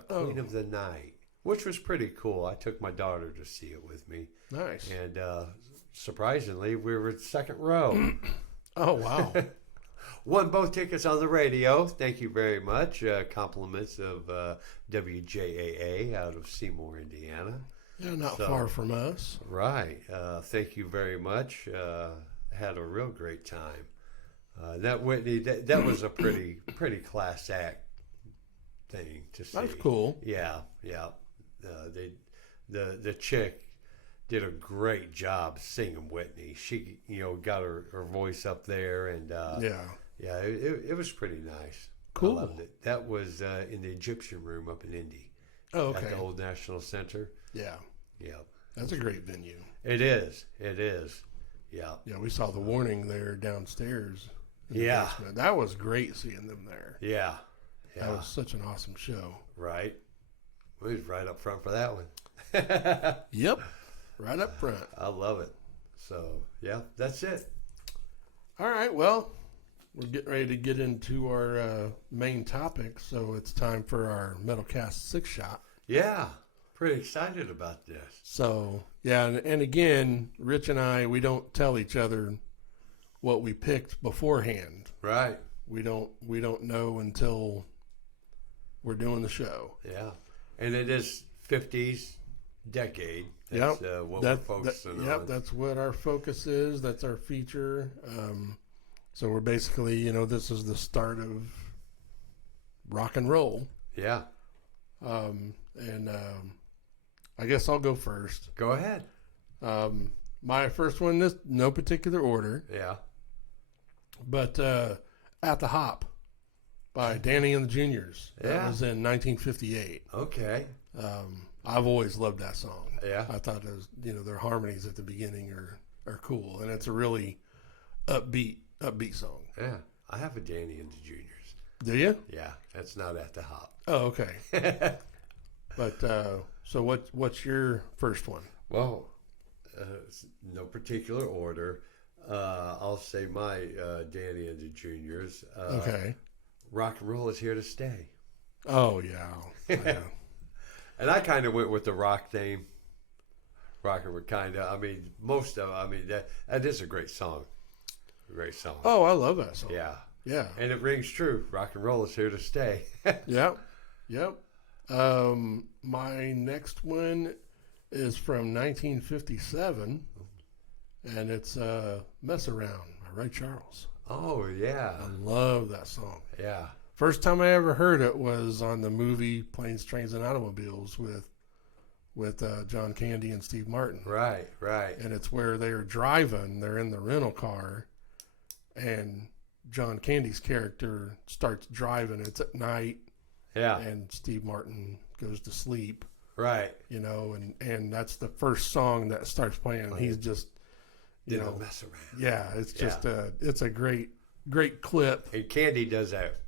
Queen of the Night, which was pretty cool. I took my daughter to see it with me. Nice. And surprisingly, we were at second row. Oh, wow. Won both tickets on the radio. Thank you very much. Compliments of WJAA out of Seymour, Indiana. Yeah, not far from us. Right. Thank you very much. Had a real great time. That Whitney, that was a pretty class act thing to see. That's cool. Yeah. The chick did a great job singing Whitney. She got her voice up there, and it was pretty nice. Cool. I loved it. That was in the Egyptian Room up in Indy. Oh, okay. At the Old National Center. Yeah. Yeah. That's a great venue. It is. Yeah. Yeah, we saw the Warning there downstairs in the Yeah. basement. That was great seeing them there. Yeah. That was such an awesome show. Right. We was right up front for that one. Yep. Right up front. I love it. So, yeah, that's it. All right. Well, we're getting ready to get into our main topic. So it's time for our MetalCast 6-shot. Yeah. Pretty excited about this. So, yeah. And again, Rich and I, we don't tell each other what we picked beforehand. Right. We don't know until we're doing the show. Yeah. And it is 50s decade. That's what we're focusing on. Yep, that's what our focus is. That's our feature. So we're basically, this is the start of rock and roll. Yeah. I guess I'll go first. Go ahead. My first one is no particular order. Yeah. But At the Hop by Danny and the Juniors. Yeah. That was in 1958. Okay. I've always loved that song. Yeah. I thought it was, their harmonies at the beginning are cool, and it's a really upbeat song. Yeah. I have a Danny and the Juniors. Do you? Yeah. That's not At the Hop. Oh, okay. But so what's your first one? Well, no particular order. I'll say my Danny and the Juniors. Okay. Rock and roll is here to stay. Oh yeah. And I kind of went with the rock theme. Rocker would kind of. I mean, most of. I mean, that is a great song. Great song. Oh, I love that song. Yeah. Yeah. And it rings true. Rock and roll is here to stay. Yep. My next one is from 1957, and it's "Mess Around" by Ray Charles. Oh yeah. I love that song. Yeah. First time I ever heard it was on the movie Planes, Trains, and Automobiles with John Candy and Steve Martin. Right. And it's where they're driving. They're in the rental car, and John Candy's character starts driving. It's at night. Yeah. And Steve Martin goes to sleep. Right. And that's the first song that starts playing. He's just, mess around. Yeah, it's just it's a great clip. And Candy does that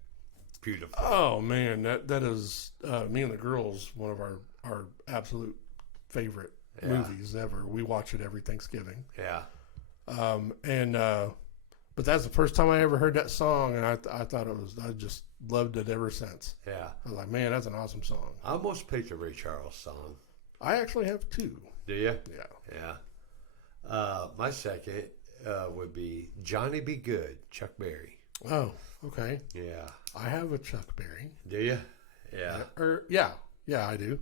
beautiful. Oh man, that is me and the girls, one of our absolute favorite movies ever. We watch it every Thanksgiving. Yeah. But that's the first time I ever heard that song, and I thought I just loved it ever since. Yeah. I was like, man, that's an awesome song. I almost picked a Ray Charles song. I actually have two. Do you? Yeah. Yeah. My second would be Johnny Be Good, Chuck Berry. Oh, okay. Yeah. I have a Chuck Berry. Do you? Yeah. Yeah, I do.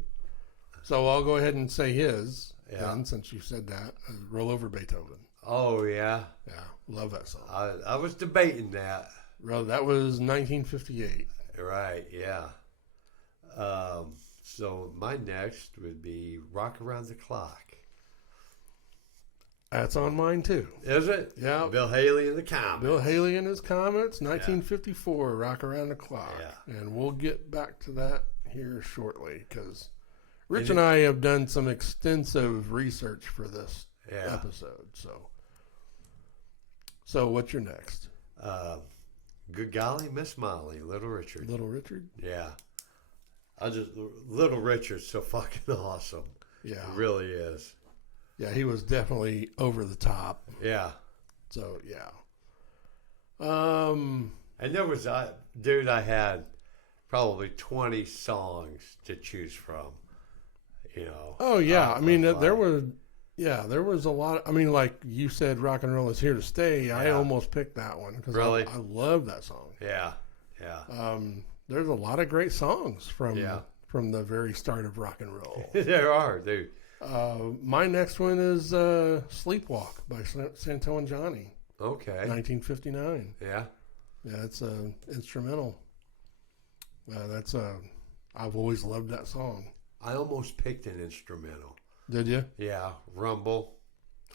So I'll go ahead and say his. Yeah. Then, since you said that, Roll Over Beethoven. Oh yeah. Yeah, love that song. I was debating that. That was 1958. Right. Yeah. So my next would be Rock Around the Clock. That's on mine too. Is it? Yeah. Bill Haley in the Comets. Bill Haley and his Comets, 1954, Rock Around the Clock. Yeah. And we'll get back to that here shortly because Rich and I have done some extensive research for this episode. So what's your next? Good golly, Miss Molly, Little Richard. Little Richard? Yeah. Little Richard's so fucking awesome. Yeah. It really is. Yeah, he was definitely over the top. Yeah. So, yeah. And there was, I had probably 20 songs to choose from, Oh, yeah. I mean, there was a lot. I mean, like you said, rock and roll is here to stay. Yeah. I almost picked that one because really? I love that song. Yeah. There's a lot of great songs from the very start of rock and roll. There are, dude. My next one is Sleepwalk by Santo and Johnny. Okay. 1959. Yeah. Yeah, it's instrumental. I've always loved that song. I almost picked an instrumental. Did you? Yeah. Rumble.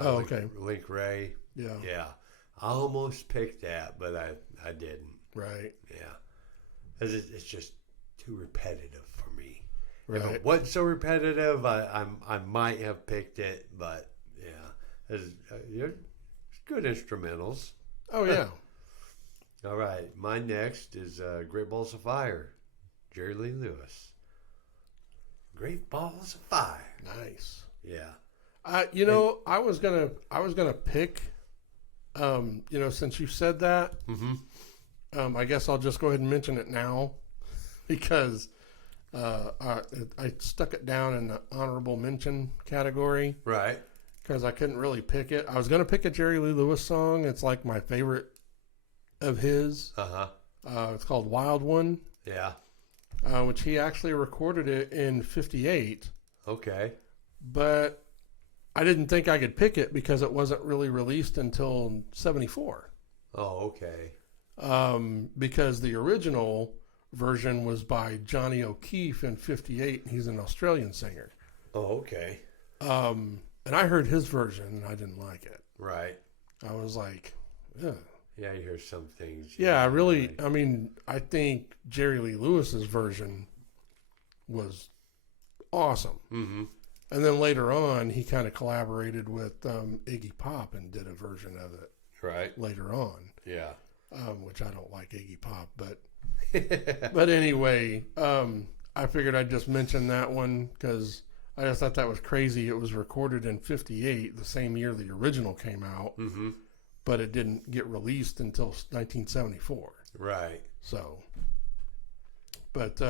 Oh, okay. Link Ray. Yeah. Yeah. I almost picked that, but I didn't. Right. Yeah. It's just too repetitive for me. Right. If it wasn't so repetitive, I might have picked it, but yeah. It's good instrumentals. Oh, yeah. All right. My next is Great Balls of Fire, Jerry Lee Lewis. Great Balls of Fire. Nice. Yeah. I was gonna pick. Since you said that, I guess I'll just go ahead and mention it now because I stuck it down in the honorable mention category. Right. Because I couldn't really pick it. I was gonna pick a Jerry Lee Lewis song. It's like my favorite of his. It's called Wild One. Yeah. Which he actually recorded it in '58. Okay. But I didn't think I could pick it because it wasn't really released until '74. Oh, okay. Because the original version was by Johnny O'Keefe in '58. He's an Australian singer. Oh, okay. And I heard his version and I didn't like it. Right. I was like, ugh. Yeah, you hear some things. Yeah, I think Jerry Lee Lewis's version was awesome. Mm-hmm. And then later on, he kind of collaborated with Iggy Pop and did a version of it. Right. Later on. Yeah. Which I don't like Iggy Pop, but anyway, I figured I'd just mention that one because I just thought that was crazy. It was recorded in '58, the same year the original came out. Mm-hmm. But it didn't get released until 1974. Right. So, but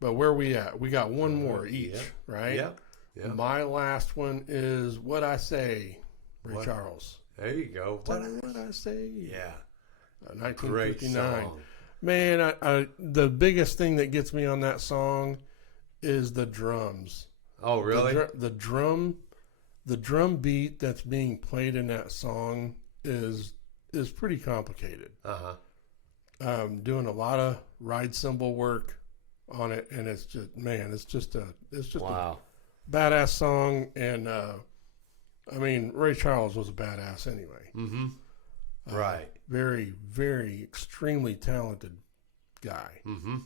where we at? We got one more each, right? Yep. Yeah. My last one is What I Say, Ray Charles. There you go. What I Say. Yeah. 1959. Man, I the biggest thing that gets me on that song is the drums. Oh, really? The drum beat that's being played in that song is pretty complicated. Doing a lot of ride cymbal work on it, and it's just a wow. a badass song. And Ray Charles was a badass anyway. Mm-hmm. Right. Very, very extremely talented guy. Mm-hmm.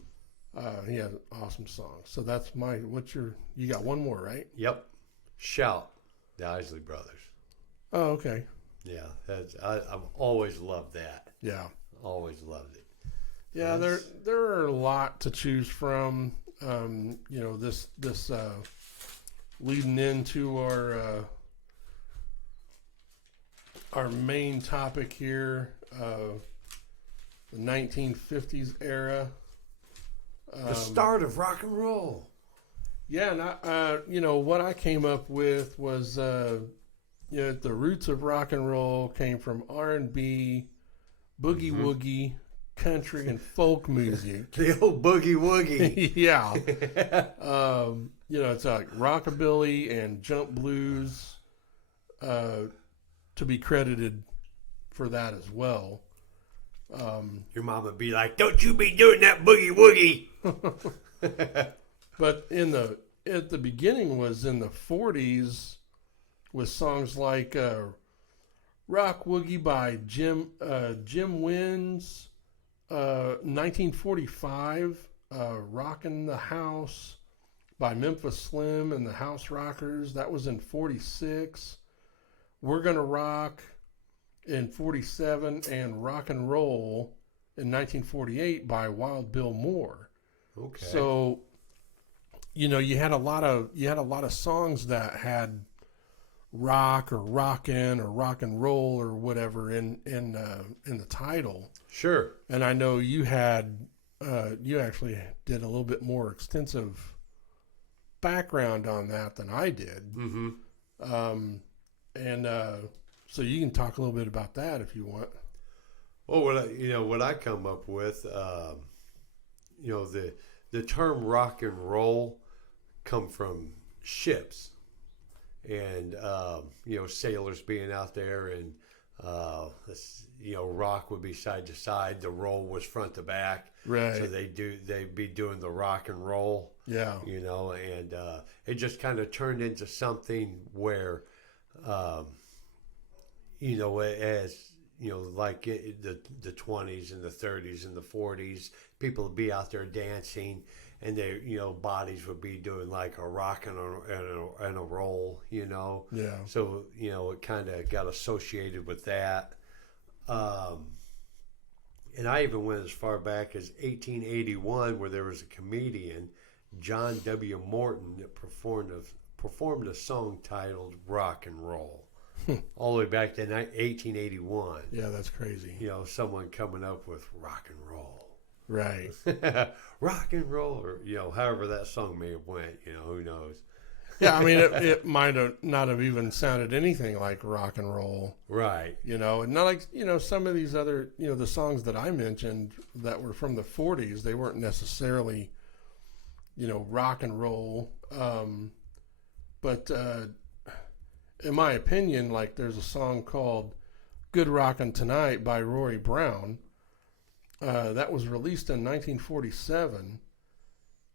He has awesome songs. So that's you got one more, right? Yep. Shout. The Isley Brothers. Oh, okay. Yeah, I've always loved that. Yeah, always loved it. Yeah, yes. there are a lot to choose from. This leading into our main topic here, the 1950s era, the start of rock and roll. Yeah, and what I came up with was, the roots of rock and roll came from R&B, boogie woogie, country, and folk music. The old boogie woogie. Yeah. It's like rockabilly and jump blues, to be credited for that as well. Your mom would be like, "Don't you be doing that boogie woogie." But at the beginning was in the 40s with songs like Rock Woogie by Jim Wynn's, 1945, Rockin' the House by Memphis Slim and the House Rockers. That was in 46. We're Gonna Rock in 47, and Rock and Roll in 1948 by Wild Bill Moore. Okay. So, you had a lot of songs that had rock or rockin' or rock and roll or whatever in the title. Sure. And I know you actually did a little bit more extensive background on that than I did. Mm-hmm. So you can talk a little bit about that if you want. Well, what I come up with, the term rock and roll come from ships, and sailors being out there, and rock would be side to side, the roll was front to back, right? So they'd be doing the rock and roll, yeah. And it just kind of turned into something where, like the 20s and the 30s and the 40s, people would be out there dancing, and their bodies would be doing like a rock and a roll, Yeah. So it kind of got associated with that. And I even went as far back as 1881, where there was a comedian, John W. Morton, that performed a song titled "Rock and Roll," all the way back to 1881. Yeah, that's crazy. You know, someone coming up with "Rock and Roll," Right? "Rock and Roll," or however that song may have went. Who knows? Yeah, I mean, it might have not have even sounded anything like rock and roll. Right. And not like, some of these other, the songs that I mentioned that were from the 40s, they weren't necessarily, rock and roll. But in my opinion, like there's a song called Good Rockin' Tonight by Rory Brown that was released in 1947.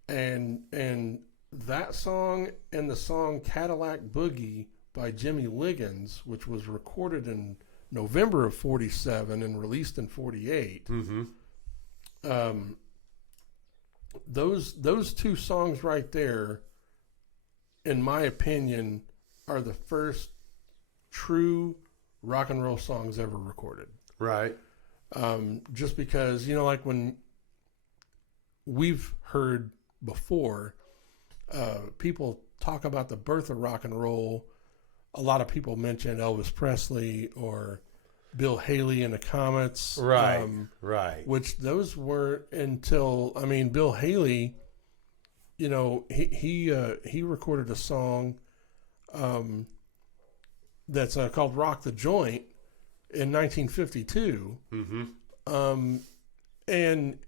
And that song and the song Cadillac Boogie by Jimmy Liggins, which was recorded in November of 47 and released in 48. Mm-hmm. Those two songs right there, in my opinion, are the first true rock and roll songs ever recorded. Right. Just because, like when we've heard before, people talk about the birth of rock and roll. A lot of people mention Elvis Presley or Bill Haley and the Comets. Right, right. Which those weren't until, Bill Haley, he recorded a song that's called Rock the Joint in 1952. Mm-hmm. And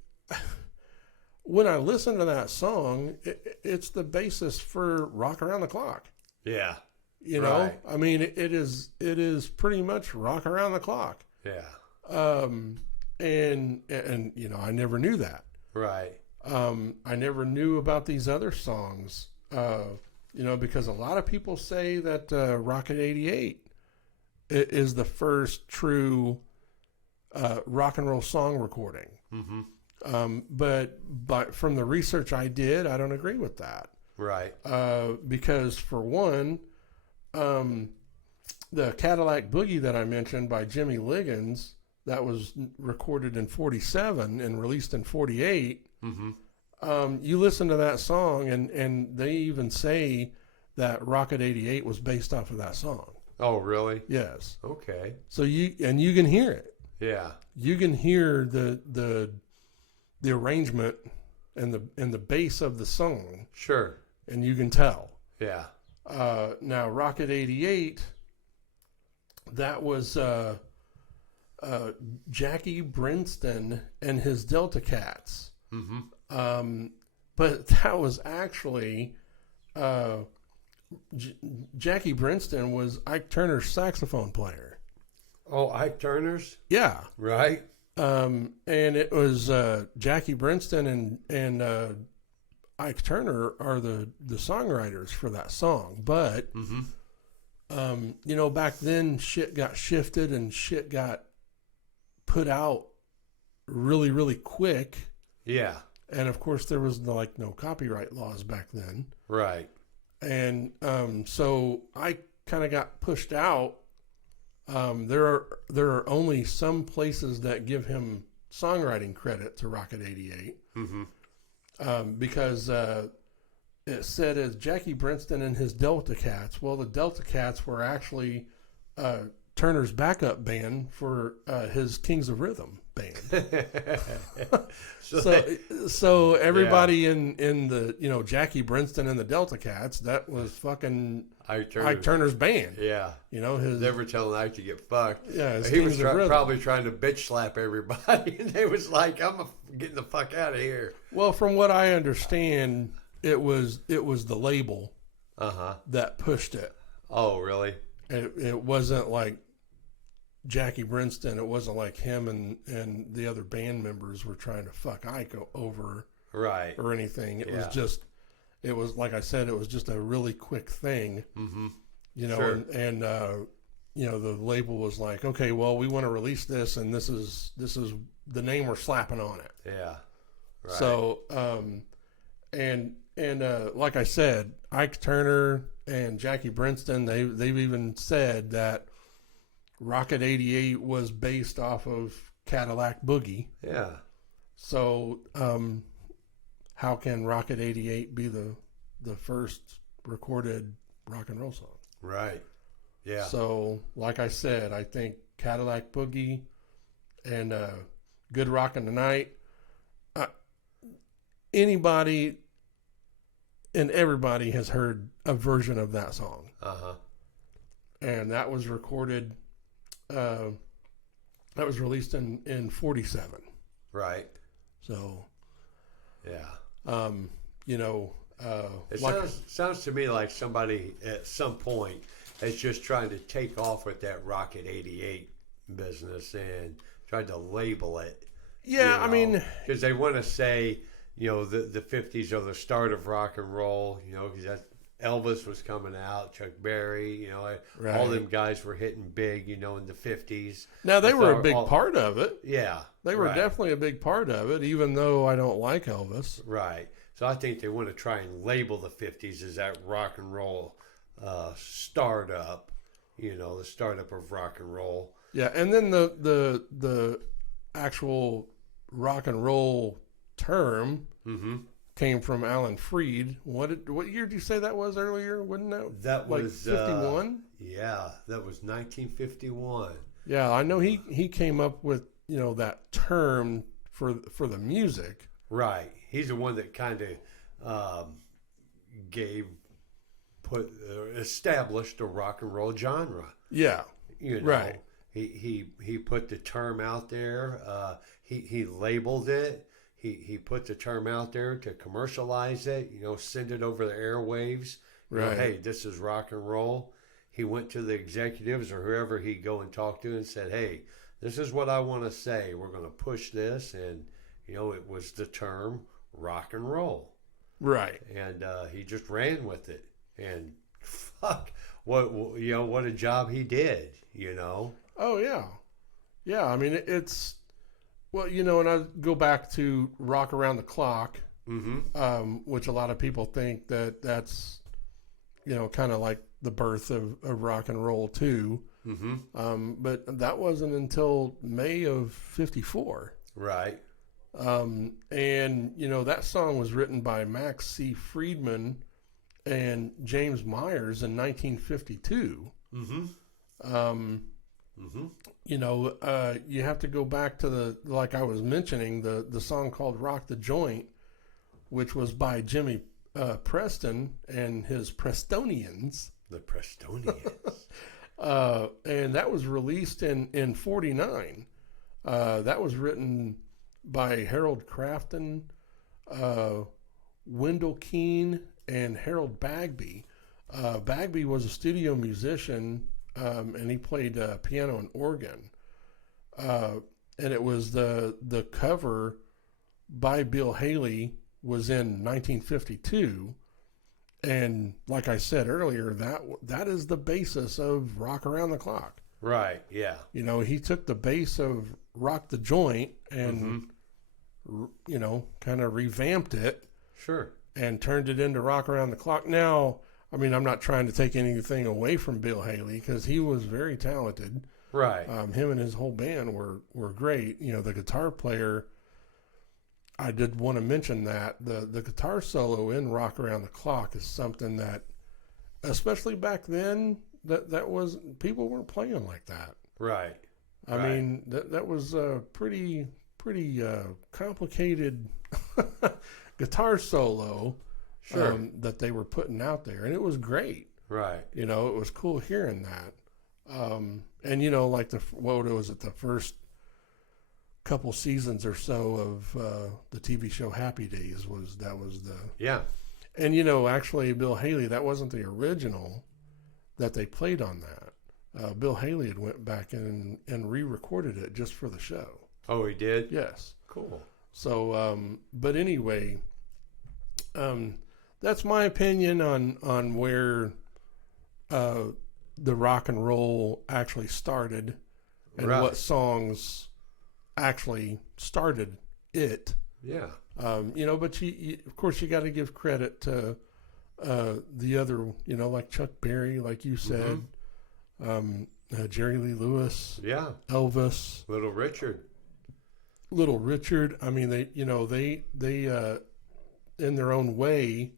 when I listen to that song, it's the basis for Rock Around the Clock. Yeah. Right. It is pretty much rock around the clock. Yeah. And I never knew that. Right. I never knew about these other songs, because a lot of people say that Rocket 88 is the first true rock and roll song recording. Mm-hmm. But from the research I did, I don't agree with that. Right. Because for one, the Cadillac Boogie that I mentioned by Jimmy Liggins, that was recorded in 47 and released in 48. Mm-hmm. You listen to that song and they even say that Rocket 88 was based off of that song. Oh, really? Yes. Okay. So you can hear it. Yeah. You can hear the arrangement and the bass of the song. Sure. And you can tell. Yeah. Now Rocket 88, that was Jackie Brinston and his Delta Cats. Mm-hmm. But that was actually Jackie Brinston was Ike Turner's saxophone player. Oh, Ike Turner's? Yeah. Right. And it was Jackie Brinston and Ike Turner are the songwriters for that song. But, mm-hmm. Back then shit got shifted and shit got put out really, really quick. Yeah. And of course there was no copyright laws back then. Right. And so I kind of got pushed out. There are only some places that give him songwriting credit to Rocket 88. Mm-hmm. Because it said as Jackie Brinston and his Delta Cats. Well, the Delta Cats were actually Turner's backup band for his Kings of Rhythm band. so everybody in the Jackie Brinston and the Delta Cats, that was fucking Ike Turner's band. Yeah. His never telling Ike to get fucked. Yeah, he was probably trying to bitch slap everybody, and they was like, "I'm getting the fuck out of here." Well, from what I understand, it was the label that pushed it. Oh, really? It wasn't like Jackie Brinston. It wasn't like him and the other band members were trying to fuck Ike over, right, or anything. It was just, it was like I said, it was just a really quick thing. Mm-hmm. Sure. and the label was like, okay, well, we want to release this, and this is the name we're slapping on it. Yeah. Right. So, and like I said, Ike Turner and Jackie Brinston, they've even said that Rocket 88 was based off of Cadillac Boogie. Yeah. So, how can Rocket 88 be the first recorded rock and roll song? Right. Yeah. So, like I said, I think Cadillac Boogie and Good Rockin' Tonight, anybody and everybody has heard a version of that song. Uh-huh. And that was recorded, that was released in 47. Right. So, yeah. you know, It like, sounds to me like somebody at some point is just trying to take off with that Rocket 88 business and tried to label it. yeah, I mean, because they want to say, you know, the 50s are the start of rock and roll, you know, because Elvis was coming out, Chuck Berry, you know, right. all them guys were hitting big, you know, in the 50s. Now, they were a big part of it. Yeah. They were definitely a big part of it, even though I don't like Elvis. Right. So I think they want to try and label the 50s as that rock and roll startup, you know, the startup of rock and roll. Yeah, and then the actual rock and roll term came from Alan Freed. What year did you say that was earlier? Wouldn't that? That like was 51. Yeah, that was 1951. Yeah, I know he came up with, you know, that term for the music. Right. He's the one that kind of established the rock and roll genre. Yeah. You know, right. He put the term out there. He labeled it. He put the term out there to commercialize it. You know, send it over the airwaves. You know, Right. hey, this is rock and roll. He went to the executives or whoever he go and talk to and said, hey, this is what I want to say. We're going to push this, and you know, it was the term rock and roll. Right. And he just ran with it. And fuck, what a job he did, you know? Oh, yeah. Yeah, I mean, it's, well, you know, and I go back to Rock Around the Clock, which a lot of people think that's, you know, kind of like the birth of rock and roll, too. But that wasn't until May of 54. Right. And, you know, that song was written by Max C. Friedman and James Myers in 1952. You know, you have to go back to like I was mentioning, the song called Rock the Joint, which was by Jimmy Preston and his Prestonians. The Prestonians. And that was released in 49. That was written by Harold Crafton, Wendell Keane, and Harold Bagby. Bagby was a studio musician, and he played piano and organ. And it was the cover by Bill Haley was in 1952. And like I said earlier, that is the basis of Rock Around the Clock. Right, yeah. You know, he took the base of Rock the Joint and, you know, kind of revamped it. Sure. And turned it into Rock Around the Clock. Now, I mean, I'm not trying to take anything away from Bill Haley because he was very talented. Right. Him and his whole band were great. You know, the guitar player, I did want to mention that. The guitar solo in Rock Around the Clock is something that, especially back then, that was, people weren't playing like that. Right. I mean, that was a pretty complicated guitar solo that they were putting out there, and it was great. Right. You know, it was cool hearing that. And you know, like the first couple seasons or so of the TV show Happy Days was the And you know, actually, Bill Haley, that wasn't the original that they played on that. Bill Haley had went back and re-recorded it just for the show. Oh, he did? Yes. Cool. So, but anyway, that's my opinion on where the rock and roll actually started and what songs actually started it. Yeah. You know, but you of course you got to give credit to the other, you know, like Chuck Berry, like you said, Jerry Lee Lewis, yeah, Elvis, Little Richard. Little Richard. I mean, they in their own way,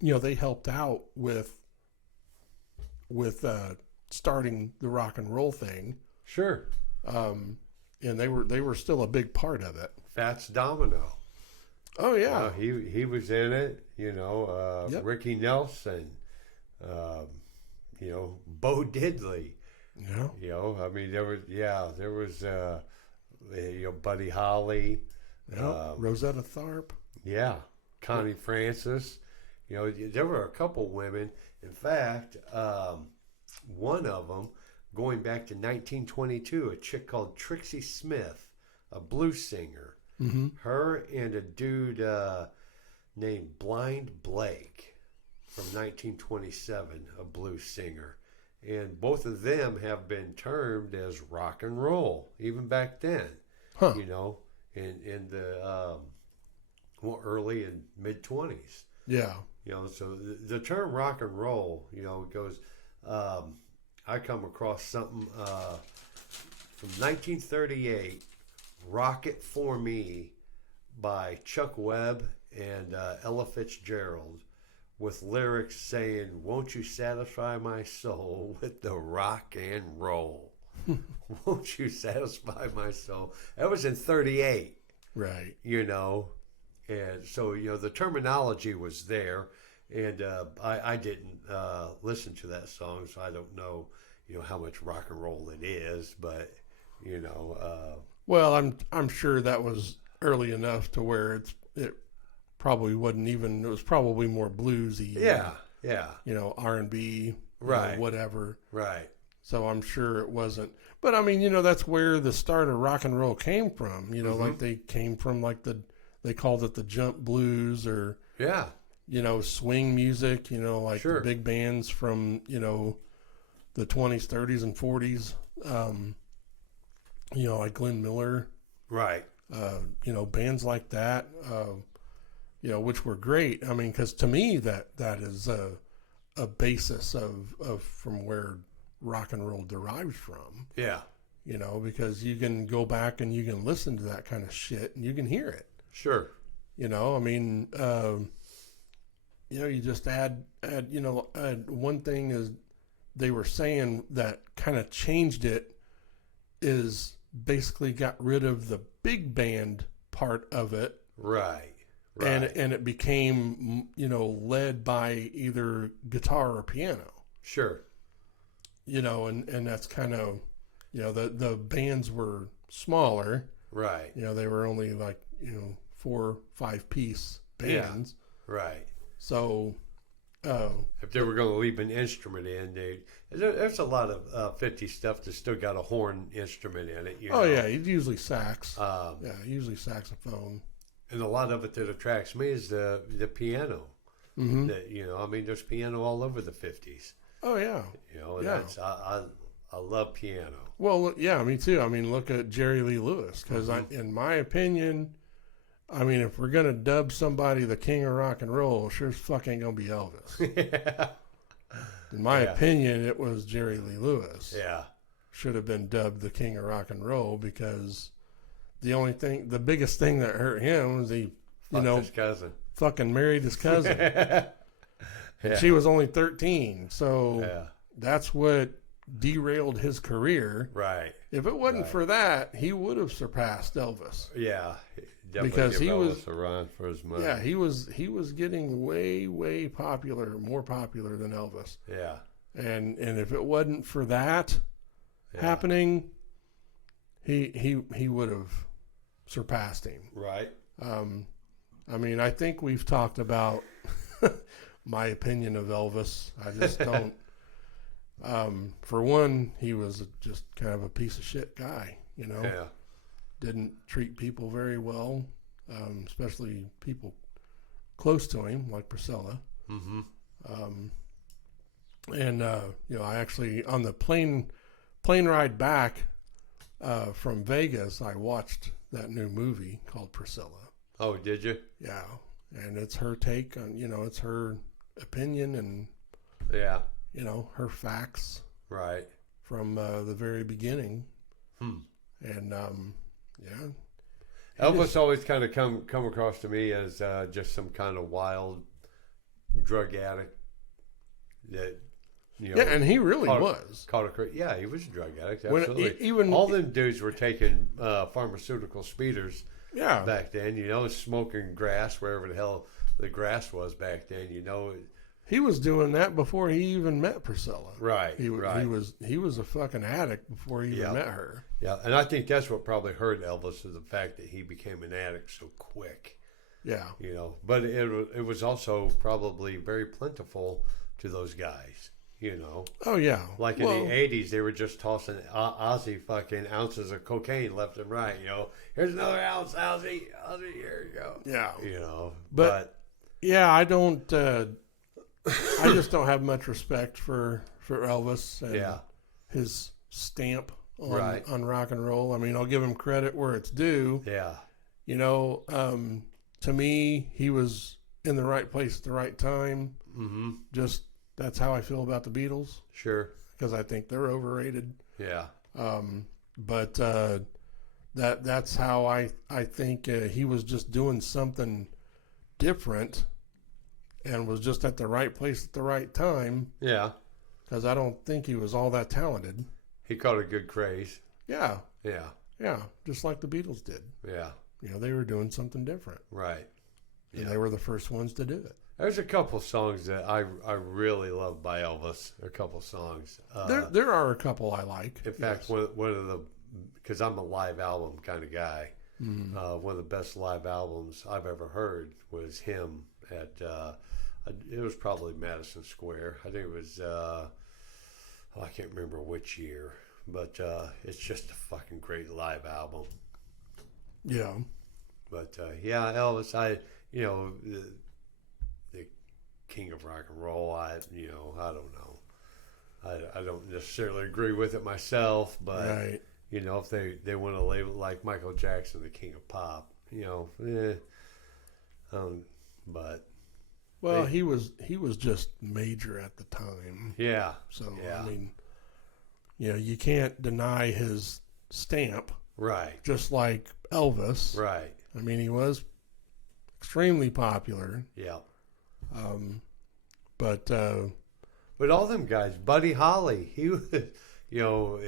they helped out with starting the rock and roll thing. Sure. And they were still a big part of it. Fats Domino. Oh yeah, he was in it. Yep. Ricky Nelson. Bo Diddley. Yeah. I mean there was Buddy Holly. Yeah. Rosetta Tharpe. Yeah. Connie Francis. There were a couple women. In fact, one of them, going back to 1922, a chick called Trixie Smith, a blues singer. Mm-hmm. Her and a dude named Blind Blake from 1927, a blues singer. And both of them have been termed as rock and roll, even back then. Huh. In the early and mid 20s. Yeah. So the term rock and roll, goes. I come across something from 1938, "Rocket for Me" by Chuck Webb and Ella Fitzgerald, with lyrics saying, "Won't you satisfy my soul with the rock and roll? Won't you satisfy my soul?" That was in 38. Right. And so, the terminology was there. And I didn't listen to that song, so I don't know, how much rock and roll it is. But, well, I'm sure that was early enough to where it probably wasn't even. It was probably more bluesy. Yeah, yeah. R&B, right, whatever. Right. So I'm sure it wasn't. But I mean, that's where the start of rock and roll came from. Mm-hmm. Like they came from they called it the jump blues or yeah. Swing music, like sure. the big bands from, the 20s, 30s, and 40s, like Glenn Miller. Right. Bands like that, which were great. I mean, because to me, that is a basis of from where rock and roll derives from. Yeah. Because you can go back and you can listen to that kind of shit and you can hear it. Sure. I mean, you just add, one thing is they were saying that kind of changed it is basically got rid of the big band part of it. Right. And it became, led by either guitar or piano. Sure. And that's kind of, the bands were smaller. Right. They were only like, 4 or 5 piece bands. Yeah. Right. So, if they were going to leave an instrument in, there's a lot of 50 stuff that's still got a horn instrument in it. Oh yeah, usually sax. Yeah, usually saxophone. And a lot of it that attracts me is the piano. Mm-hmm. That there's piano all over the 50s. Oh yeah. That's I love piano. Well, yeah, me too. I mean, look at Jerry Lee Lewis because in my opinion. I mean, if we're going to dub somebody the king of rock and roll, sure as fuck ain't going to be Elvis. Yeah. In my opinion, it was Jerry Lee Lewis. Yeah. Should have been dubbed the king of rock and roll because the biggest thing that hurt him was he, his cousin. Fucking married his cousin. And she was only 13. So that's what derailed his career. Right. If it wasn't for that, he would have surpassed Elvis. Yeah. Because he was a run for his money. Yeah, he was getting way more popular than Elvis. Yeah. And if it wasn't for that happening, he would have surpassed him. Right. I mean, I think we've talked about my opinion of Elvis. I just don't. For one, he was just kind of a piece of shit guy, Yeah. Didn't treat people very well, especially people close to him, like Priscilla. Mm-hmm. I actually, on the plane ride back from Vegas, I watched that new movie called Priscilla. Oh, did you? Yeah. And it's her take on, it's her opinion and, her facts. Right. From the very beginning. Hmm. And, Elvis always kind of come across to me as just some kind of wild drug addict that, you know. Yeah, and he really was. Yeah, he was a drug addict. When Absolutely. even all them dudes were taking pharmaceutical speeders. Yeah. Back then, you know, smoking grass wherever the hell the grass was back then. You know. He was doing that before he even met Priscilla. Right. He was a fucking addict before he even met her. Yeah, and I think that's what probably hurt Elvis is the fact that he became an addict so quick. Yeah. You know, but it was also probably very plentiful to those guys. You know. Oh yeah. Like in the '80s, they were just tossing Ozzy fucking ounces of cocaine left and right. You know, here's another ounce, Ozzy, here you go. Yeah. You know, but yeah, I don't. I just don't have much respect for Elvis and his stamp on rock and roll. I mean, I'll give him credit where it's due. Yeah. You know, to me, he was in the right place at the right time. Mm-hmm. Just that's how I feel about the Beatles. Sure. Because I think they're overrated. Yeah. But that's how I think he was just doing something different. And was just at the right place at the right time. Yeah. Because I don't think he was all that talented. He caught a good craze. Yeah. Yeah. Yeah. Just like the Beatles did. Yeah. You know, they were doing something different. Right. And they were the first ones to do it. There's a couple songs that I really love by Elvis. A couple songs. There are a couple I like. In fact, one of the, because I'm a live album kind of guy, one of the best live albums I've ever heard was him at, it was probably Madison Square. I think it was, I can't remember which year, but it's just a fucking great live album. Yeah. But yeah, Elvis, you know, the king of rock and roll, I don't know. I don't necessarily agree with it myself, but, you know, if they want to label it like Michael Jackson, the king of pop, you know, but. Well, he was just major at the time. Yeah. So, I mean, you know, you can't deny his stamp. Right. Just like Elvis. Right. I mean, he was extremely popular. Yeah. But all them guys, Buddy Holly, he was, you know,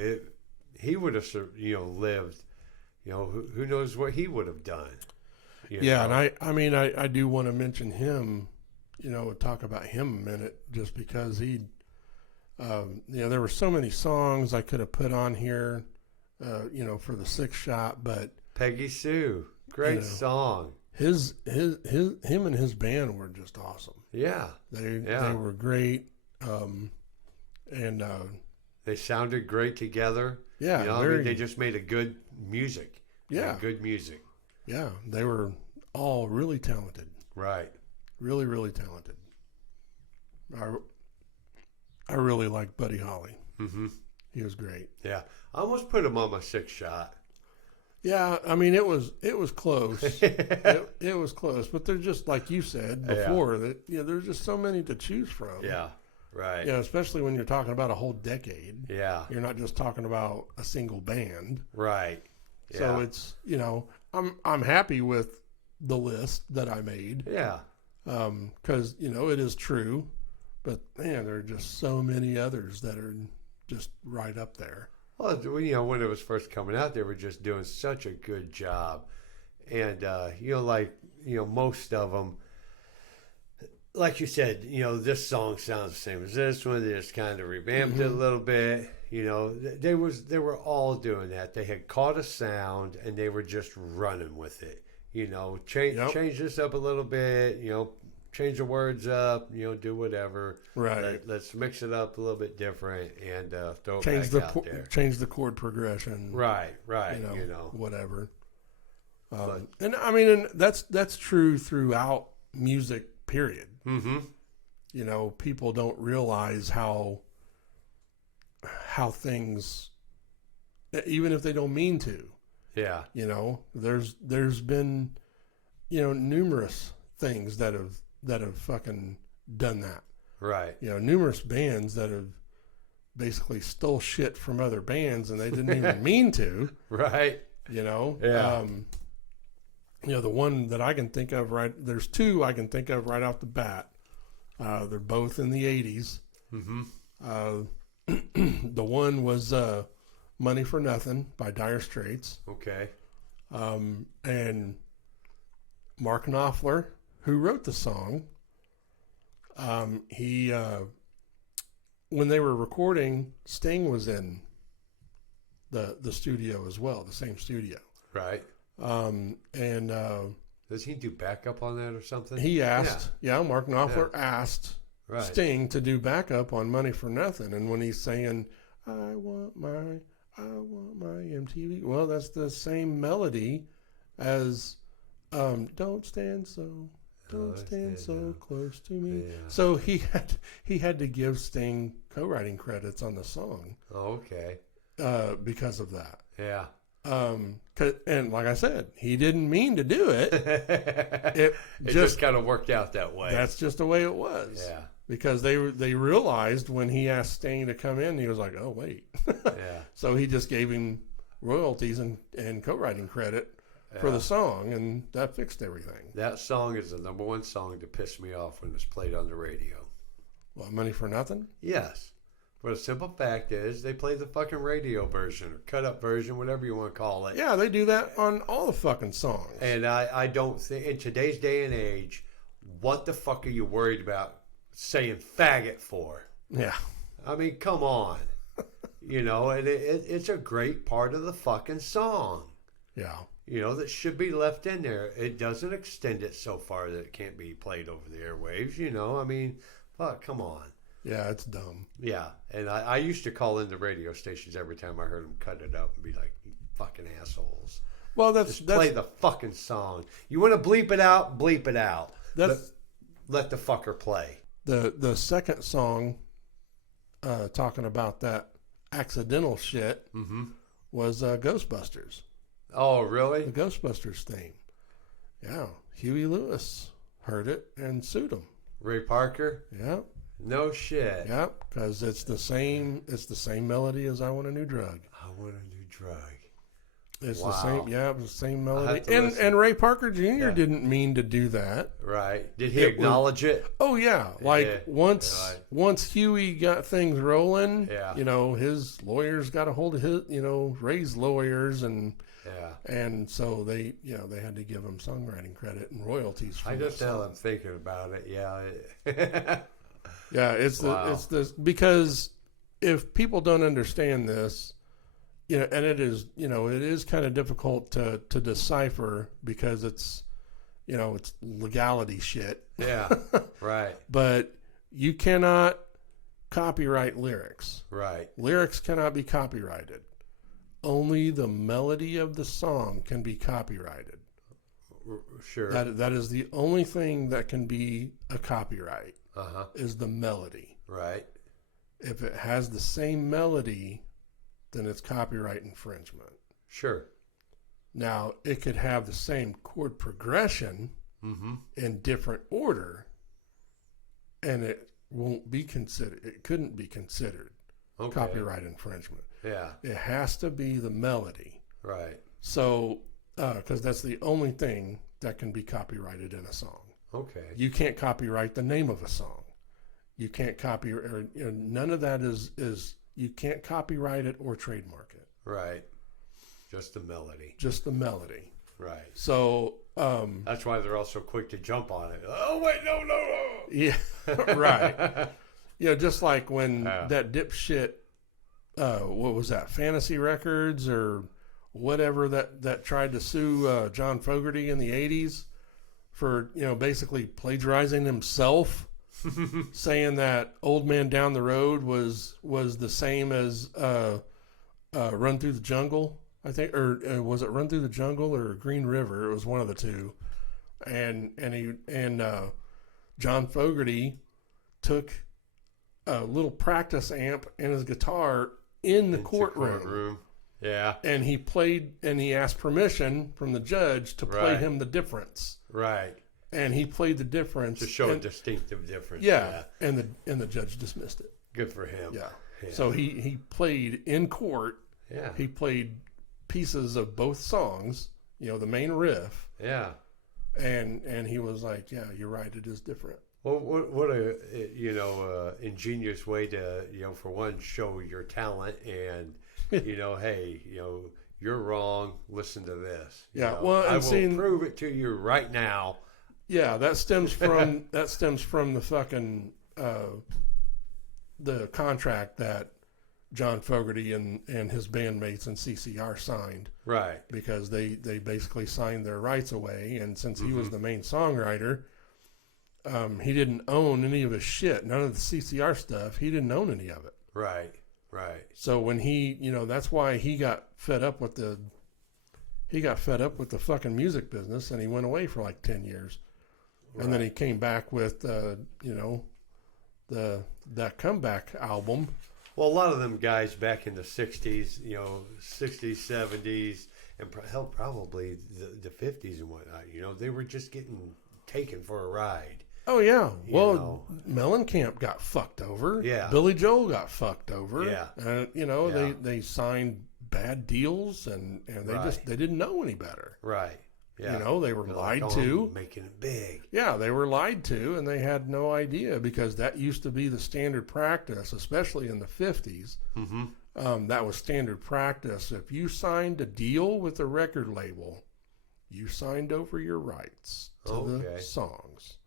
he would have, you know, lived, you know, who knows what he would have done. Yeah, know? And I mean, I do want to mention him. You know, talk about him a minute, just because he, you know, there were so many songs I could have put on here, you know, for the Six Shot, but Peggy Sue, great song. Him and his band were just awesome. Yeah, they were great, and they sounded great together. Yeah, you know, I mean, they just made a good music. Yeah, good music. Yeah, they were all really talented. Right. Really, really talented. I really like Buddy Holly. Mm-hmm. He was great. Yeah, I almost put him on my Six Shot. Yeah, I mean it was close. it was close, but they're just like you said before that. You know, there's just so many to choose from. Yeah, right. You know, especially when you're talking about a whole decade. Yeah, you're not just talking about a single band. Right. Yeah. So it's, you know, I'm happy with the list that I made. Yeah. Because, you know, it is true, but man, there are just so many others that are just right up there. Well, you know, when it was first coming out, they were just doing such a good job. And, you know, like, you know, most of them, like you said, you know, this song sounds the same as this one. They just kind of revamped it a little bit. You know, they were all doing that. They had caught a sound and they were just running with it. You know, change this up a little bit, you know, change the words up, you know, do whatever. Right. Let's mix it up a little bit different and throw it back out there. Change the chord progression. Right. You know. Whatever. And I mean, and that's true throughout music, period. Mm-hmm. You know, people don't realize how things, even if they don't mean to. Yeah. You know, there's been, you know, numerous things that have fucking done that. Right. You know, numerous bands that have basically stole shit from other bands and they didn't even mean to. Right. You know? Yeah. the one that I can think of there's two I can think of right off the bat. They're both in the 80s. Mm-hmm. The one was Money for Nothing by Dire Straits. Okay. And Mark Knopfler, who wrote the song, he when they were recording, Sting was in the studio as well, the same studio. Right. And does he do backup on that or something? He asked, Mark Knopfler asked Sting to do backup on Money for Nothing. And when he's saying, I want my MTV, well, that's the same melody as Don't Stand So Close to Me. Yeah. So he had to give Sting co-writing credits on the song. Oh, okay. Because of that. Yeah. And like I said, he didn't mean to do it. It just kind of worked out that way. That's just the way it was. Yeah. Because they realized when he asked Sting to come in, he was like, oh, wait. Yeah. So he just gave him royalties and co-writing credit for the song, and that fixed everything. That song is the number one song to piss me off when it's played on the radio. What, Money for Nothing? Yes. But the simple fact is they play the fucking radio version or cut-up version, whatever you want to call it. Yeah, they do that on all the fucking songs. And I don't think, in today's day and age, what the fuck are you worried about saying faggot for? Yeah. I mean, come on. And it's a great part of the fucking song. Yeah. That should be left in there. It doesn't extend it so far that it can't be played over the airwaves, I mean, fuck, come on. Yeah, it's dumb. Yeah, and I used to call into radio stations every time I heard them cut it up and be like, you fucking assholes. Well, that's play the fucking song. You want to bleep it out, bleep it out. Let the fucker play. The second song talking about that accidental shit was Ghostbusters. Oh, really? The Ghostbusters theme. Yeah, Huey Lewis heard it and sued him. Ray Parker? Yeah. No shit. Yeah, because it's the same melody as I Want a New Drug. I Want a New Drug. It's the same, it was the same melody. And Ray Parker Jr. didn't mean to do that. Right. Did he acknowledge it? Oh yeah. Like once Huey got things rolling, his lawyers got a hold of his, Ray's lawyers and so they had to give him songwriting credit and royalties for I just now I'm thinking about it. Yeah. Yeah, it's this because if people don't understand this, and it is kind of difficult to decipher because it's legality shit. Yeah, right. But you cannot copyright lyrics. Right. Lyrics cannot be copyrighted. Only the melody of the song can be copyrighted. Sure. That is the only thing that can be a copyright. Is the melody. Right. If it has the same melody, then it's copyright infringement. Sure. Now, it could have the same chord progression in different order, and it won't be considered. It couldn't be considered copyright infringement. Yeah. It has to be the melody. Right. So, because that's the only thing that can be copyrighted in a song. Okay. You can't copyright the name of a song. You can't none of that is you can't copyright it or trademark it. Right. Just the melody. Just the melody. Right. So that's why they're all so quick to jump on it. Oh wait, no. Yeah. Right. Just like when that dipshit what was that, Fantasy Records or whatever that tried to sue John Fogerty in the 80s for basically plagiarizing himself, saying that Old Man Down the Road was the same as Run Through the Jungle, I think, or was it Run Through the Jungle or Green River? It was one of the two, and John Fogerty took a little practice amp and his guitar in the courtroom. Yeah. And he played, and he asked permission from the judge to play him the difference. Right. And he played the difference to show a distinctive difference. Yeah. And the judge dismissed it. Good for him. Yeah. So he played in court. Yeah. He played pieces of both songs the main riff. Yeah. And he was like, yeah, you're right, it is different. Well, what a ingenious way to for one show your talent and hey you're wrong. Listen to this. Well, I will prove it to you right now. Yeah, that stems from the fucking the contract that John Fogerty and his bandmates in CCR signed. Right. Because they basically signed their rights away, and since he was the main songwriter, he didn't own any of his shit. None of the CCR stuff. He didn't own any of it. Right. So when he, that's why he got fed up with the fucking music business, and he went away for like 10 years. Right. And then he came back with, that comeback album. Well, a lot of them guys back in the 60s, 60s, 70s, and probably the 50s and whatnot, they were just getting taken for a ride. Oh, yeah. Well, Mellencamp got fucked over. Yeah. Billy Joel got fucked over. Yeah. And, they signed bad deals, and they didn't know any better. Right. Yeah. They were lied to. Making it big. Yeah, they were lied to, and they had no idea, because that used to be the standard practice, especially in the 50s. Mm-hmm. That was standard practice. If you signed a deal with a record label, you signed over your rights to the songs.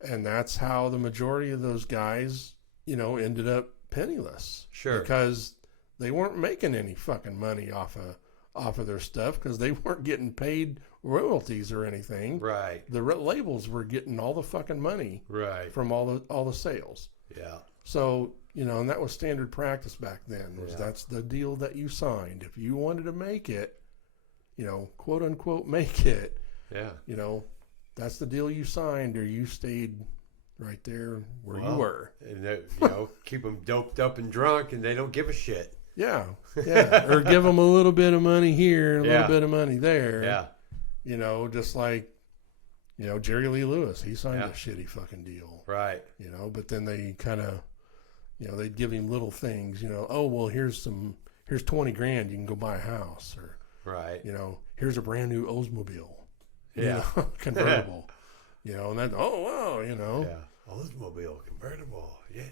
And that's how the majority of those guys, ended up penniless. Sure. Because they weren't making any fucking money off of their stuff, because they weren't getting paid royalties or anything. Right. The labels were getting all the fucking money. Right. From all the sales. Yeah. So, and that was standard practice back then. That's the deal that you signed. If you wanted to make it, quote unquote make it. Yeah. That's the deal you signed, or you stayed right there where you were. And keep them doped up and drunk, and they don't give a shit. Yeah. Or give them a little bit of money here, a little bit of money there. Yeah. Just like, Jerry Lee Lewis, he signed a shitty fucking deal. Right. But then they kind of, they'd give him little things, oh, well, here's 20 grand, you can go buy a house, or, right. Here's a brand new Oldsmobile. Yeah. Convertible. And then, oh, wow, Yeah. Oldsmobile convertible. Yeah.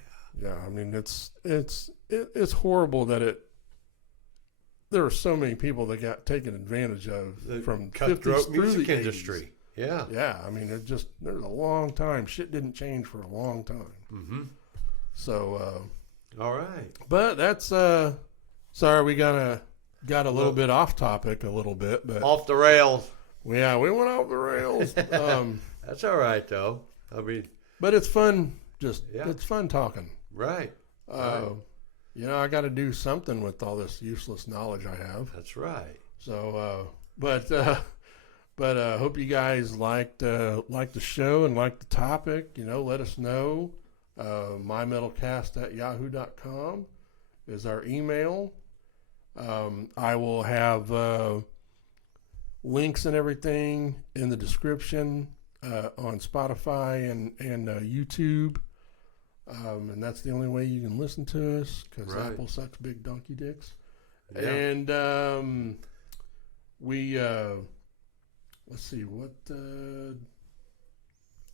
Yeah. I mean, it's horrible that there are so many people that got taken advantage of from cutthroat music the industry. 80s. Yeah. Yeah. I mean, there's a long time. Shit didn't change for a long time. Mm-hmm. So, all right. But that's, sorry, we got a little bit off topic a little bit, but off the rails. Yeah, we went off the rails. That's all right, though. I mean, but it's fun. It's fun talking. Right. I got to do something with all this useless knowledge I have. That's right. So, but hope you guys liked the show and liked the topic. Let us know. mymetalcast@yahoo.com is our email. I will have links and everything in the description on Spotify and YouTube. And that's the only way you can listen to us, because Apple sucks big donkey dicks. Yeah. And we, let's see, what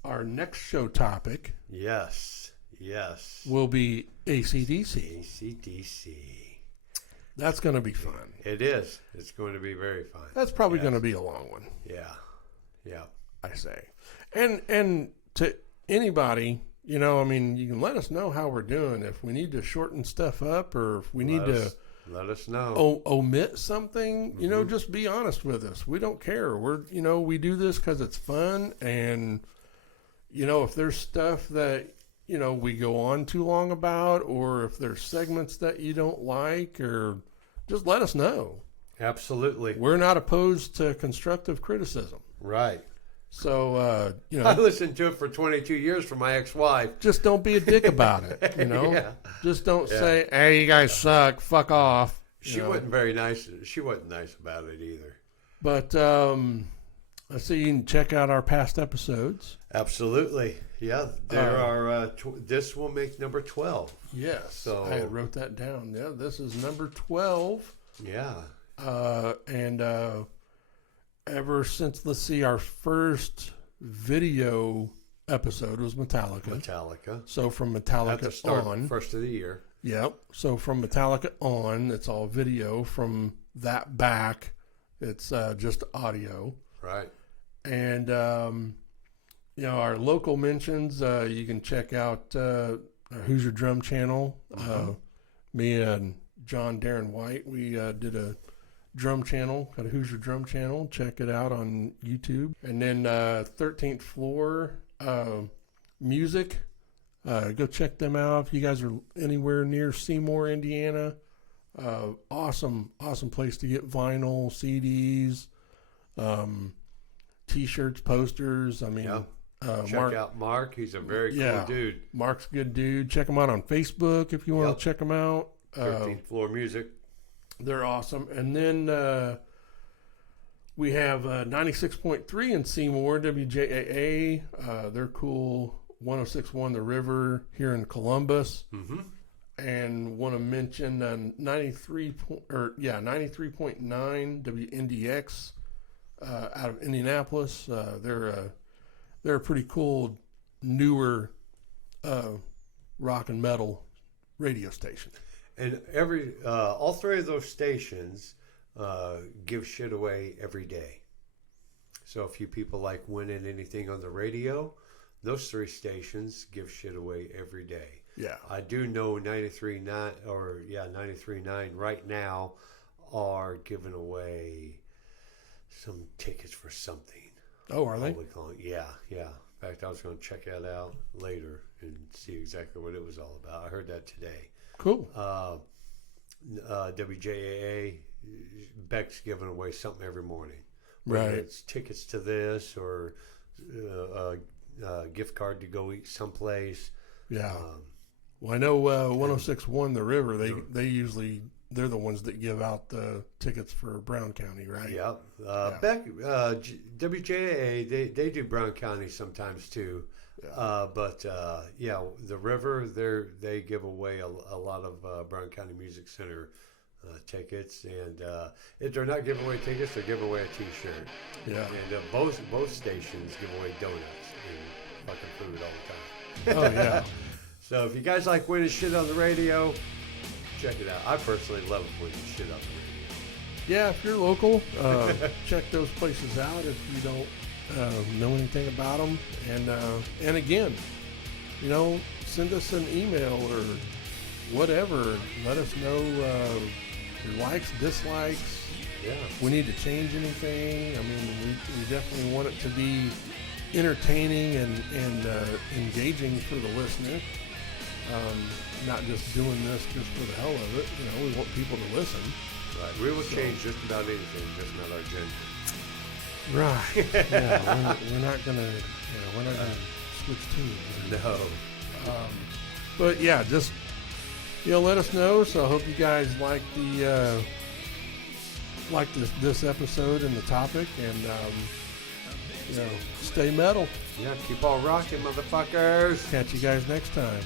our next show topic. Yes. Will be AC/DC. AC/DC. That's going to be fun. It is. It's going to be very fun. That's probably going to be a long one. Yeah. I say. And to anybody, you can let us know how we're doing. If we need to shorten stuff up, or if we need to let us know. Omit something, just be honest with us. We don't care. We do this because it's fun. And, if there's stuff that, we go on too long about, or if there's segments that you don't like, or just let us know. Absolutely. We're not opposed to constructive criticism. Right. So, I listened to it for 22 years from my ex-wife. Just don't be a dick about it, Yeah. Just don't say, hey, you guys suck, fuck off. She wasn't very nice. She wasn't nice about it either. But, let's see, you can check out our past episodes. Absolutely. Yeah, there are, this will make number 12. Yes. So I wrote that down. Yeah, this is number 12. Yeah. And ever since, let's see, our first video episode was Metallica. So from Metallica at the start, on, first of the year. Yep. So from Metallica on, it's all video. From that back, it's just audio. Right. And you know, our local mentions, you can check out our Who's Your Drum channel. Me and John Darren White, we did a drum channel, got a Who's Your Drum channel. Check it out on YouTube. And then 13th Floor Music. Go check them out if you guys are anywhere near Seymour, Indiana. Awesome place to get vinyl, CDs, T-shirts, posters. I mean, check out Mark. He's a very cool dude. Mark's a good dude. Check him out on Facebook if you want to check him out. 13th Floor Music. They're awesome. And then we have 96.3 in Seymour, WJAA. They're cool. 106.1 The River here in Columbus. And want to mention 93.9 WNDX out of Indianapolis. They're a pretty cool, newer rock and metal radio station. And all three of those stations give shit away every day. So if you people like winning anything on the radio, those three stations give shit away every day. Yeah. I do know 93.9 right now are giving away some tickets for something. Oh, are they? Yeah. In fact, I was going to check that out later and see exactly what it was all about. I heard that today. Cool. WJAA, Beck's giving away something every morning. Right. Whether it's tickets to this or a gift card to go eat someplace. Yeah. Well, I know 106.1 The River, they're the ones that give out the tickets for Brown County, right? Yeah. Beck, WJAA, they do Brown County sometimes too. Yeah. But The River, they give away a lot of Brown County Music Center tickets, and if they're not giving away tickets, they're giving away a T-shirt. Yeah. And both stations give away donuts and fucking food all the time. Oh yeah. So if you guys like winning shit on the radio, check it out. I personally love winning shit on the radio. Yeah, if you're local, check those places out if you don't know anything about them. And again, you know, send us an email or whatever. Let us know your likes, dislikes. Yeah. If we need to change anything. I mean, we definitely want it to be entertaining and engaging for the listener. Not just doing this just for the hell of it. You know, we want people to listen. Right. We will change just about anything, just not our gender. Right. Yeah. We're not gonna switch teams. No. But yeah, just let us know. So I hope you guys like this episode and the topic, and stay metal. Yeah. Keep on rocking, motherfuckers. Catch you guys next time.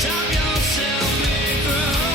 Top yourself, big girl.